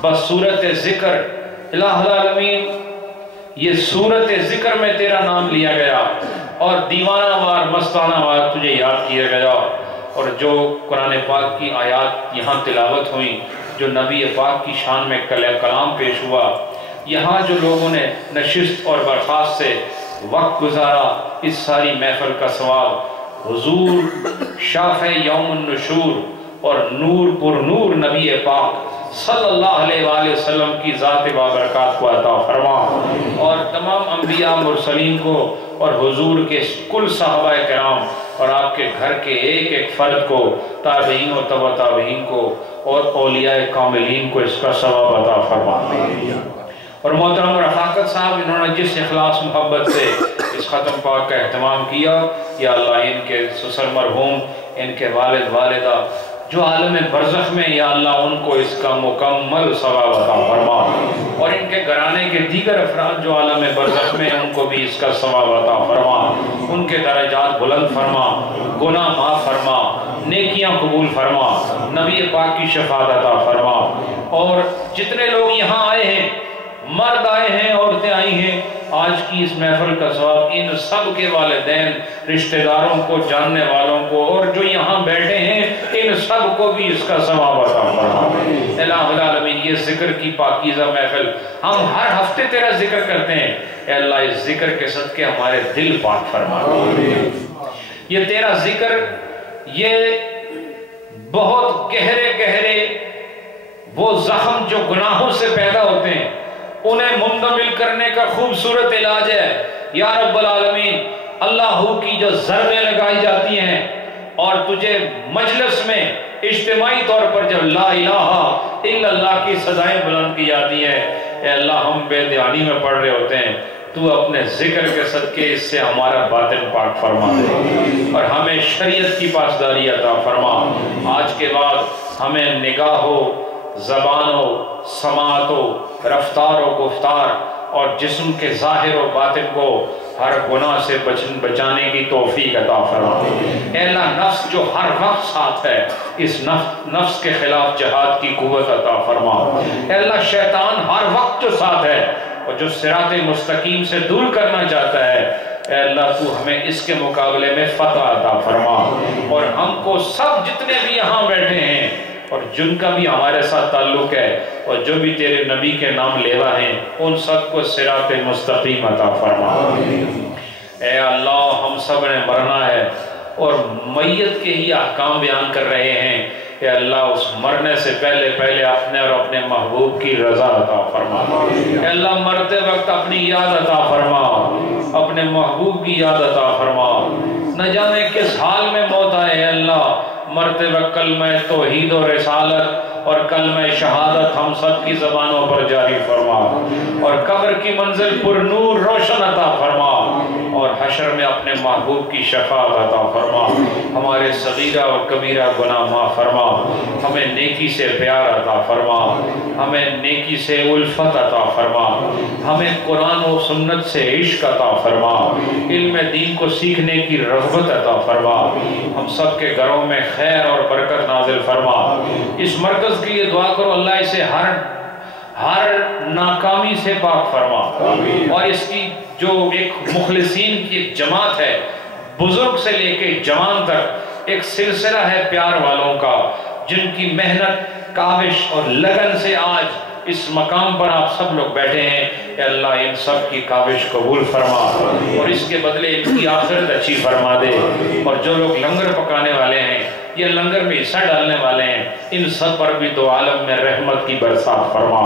بس صورت ذکر، الہ العالمین یہ صورت ذکر میں تیرا نام لیا گیا اور دیوانہ وار مستانہ وار تجھے یاد کیا گیا، اور جو قرآن پاک کی آیات یہاں تلاوت ہوئیں، جو نبی پاک کی شان میں کلام پیش ہوا، یہاں جو لوگوں نے نشست اور برخاست سے وقت گزارا، اس ساری محفل کا ثواب حضور شافع یوم النشور اور نور پر نور نبی پاک صلی اللہ علیہ وآلہ وسلم کی ذات بابرکات کو عطا فرما، اور تمام انبیاء مرسلین کو اور حضور کے کل صحابہ کرام اور آپ کے گھر کے ایک ایک فرد کو، تابعین و تبع تابعین کو اور اولیاء کاملین کو اس کا ثواب عطا فرما۔ اور محترم رفاقت صاحب انہوں نے جس اخلاص محبت سے اس ختم پاک کا اہتمام کیا، یا اللہ ان کے سسر مرحوم، ان کے والد والدہ جو عالم برزخ میں، یا اللہ ان کو اس کا مکمل ثواب عطا فرما، اور ان کے گھرانے کے دیگر افراد جو عالم برزخ میں ان کو بھی اس کا ثواب عطا فرما، ان کے درجات بلند فرما، گناہ معاف فرما، نیکیاں قبول فرما، نبی پاک کی شفاعت عطا فرما۔ اور جتنے لوگ یہاں آئے ہیں، مرد آئے ہیں، عورتیں آئی ہیں، آج کی اس محفل کا ثواب ان سب کے والدین، رشتہ داروں کو، جاننے والوں کو، اور جو یہاں بیٹھے ہیں ان سب کو بھی اس کا ثواب عطا فرما۔ الہ العالمین، یہ ذکر کی پاکیزہ محفل ہم ہر ہفتے تیرا ذکر کرتے ہیں، اے اللہ اس ذکر کے صدقے ہمارے دل پاک فرما۔ یہ تیرا ذکر، یہ بہت گہرے گہرے وہ زخم جو گناہوں سے پیدا ہوتے ہیں انہیں مندمل کرنے کا خوبصورت علاج ہے یا رب العالمین۔ اللہ کی جو ضربیں لگائی جاتی ہیں اور تجھے مجلس میں اجتماعی طور پر جب لا الہ الا اللہ کی صدائیں بلند کی جاتی ہیں، اے اللہ ہم بے دھیانی میں پڑھ رہے ہوتے ہیں، تو اپنے ذکر کے صدقے اس سے ہمارا باطن پاک فرما دے اور ہمیں شریعت کی پاسداری عطا فرما۔ آج کے بعد ہمیں نگاہ ہو، زبان ہو، سماعت ہو، رفتار و گفتار اور جسم کے ظاہر و باطن کو ہر گناہ سے بچانے کی توفیق عطا فرما۔ اے اللہ نفس جو ہر وقت ساتھ ہے، اس نفس کے خلاف جہاد کی قوت عطا فرما۔ اے اللہ شیطان ہر وقت جو ساتھ ہے اور جو صراط مستقیم سے دور کرنا چاہتا ہے، اے اللہ تو ہمیں اس کے مقابلے میں فتح عطا فرما، اور ہم کو سب جتنے بھی یہاں بیٹھے ہیں اور جن کا بھی ہمارے ساتھ تعلق ہے اور جو بھی تیرے نبی کے نام لیوا ہیں، ان سب کو صراط مستقیم عطا فرما۔ اے اللہ ہم سب نے مرنا ہے اور میت کے ہی احکام بیان کر رہے ہیں، اے اللہ اس مرنے سے پہلے اپنے اور اپنے محبوب کی رضا عطا فرما۔ اے اللہ مرتے وقت اپنی یاد عطا فرما، اپنے محبوب کی یاد عطا فرما۔ نہ جانے کس حال میں موت آئے، اے اللہ مرتے وقت کلمہ توحید و رسالت اور کلمہ شہادت ہم سب کی زبانوں پر جاری فرما، اور قبر کی منزل پر نور روشن عطا فرما، اور حشر میں اپنے محبوب کی شفاعت عطا فرما۔ ہمارے صغیرہ اور کبیرہ گناہ معاف فرما، ہمیں نیکی سے پیار عطا فرما، ہمیں نیکی سے الفت عطا فرما، ہمیں قرآن و سنت سے عشق عطا فرما، علم دین کو سیکھنے کی رغبت عطا فرما، ہم سب کے گھروں میں خیر اور برکت نازل فرما۔ اس مرکز کے لیے دعا کرو اللہ اسے ہر ناکامی سے پاک فرما، اور اس کی جو ایک مخلصین کی ایک جماعت ہے، بزرگ سے لے کے جوان تک ایک سلسلہ ہے پیار والوں کا، جن کی محنت، کاوش اور لگن سے آج اس مقام پر آپ سب لوگ بیٹھے ہیں، اے اللہ ان سب کی کاوش قبول فرما اور اس کے بدلے ان کی آخرت اچھی فرما دے، اور جو لوگ لنگر پکانے والے ہیں یا لنگر میں حصہ ڈالنے والے ہیں، ان سب پر بھی دو عالم میں رحمت کی برسات فرما۔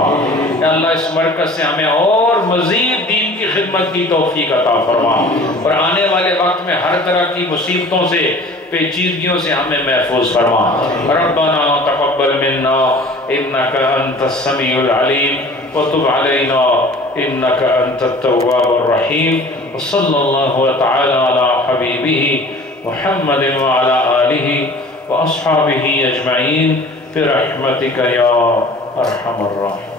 اے اللہ اس مرکز سے ہمیں اور مزید دین کی خدمت کی توفیق عطا فرما، اور آنے والے وقت میں ہر طرح کی مصیبتوں سے، پیچیدگیوں سے ہمیں محفوظ فرما۔ ربنا تقبل منا انک انت السمیع العلیم وتب علینا انک انت التواب الرحیم، وصلی اللہ تعالی علی حبیبہ محمد وعلی آلہ واصحابہ اجمعین برحمتک یا ارحم الراحمین۔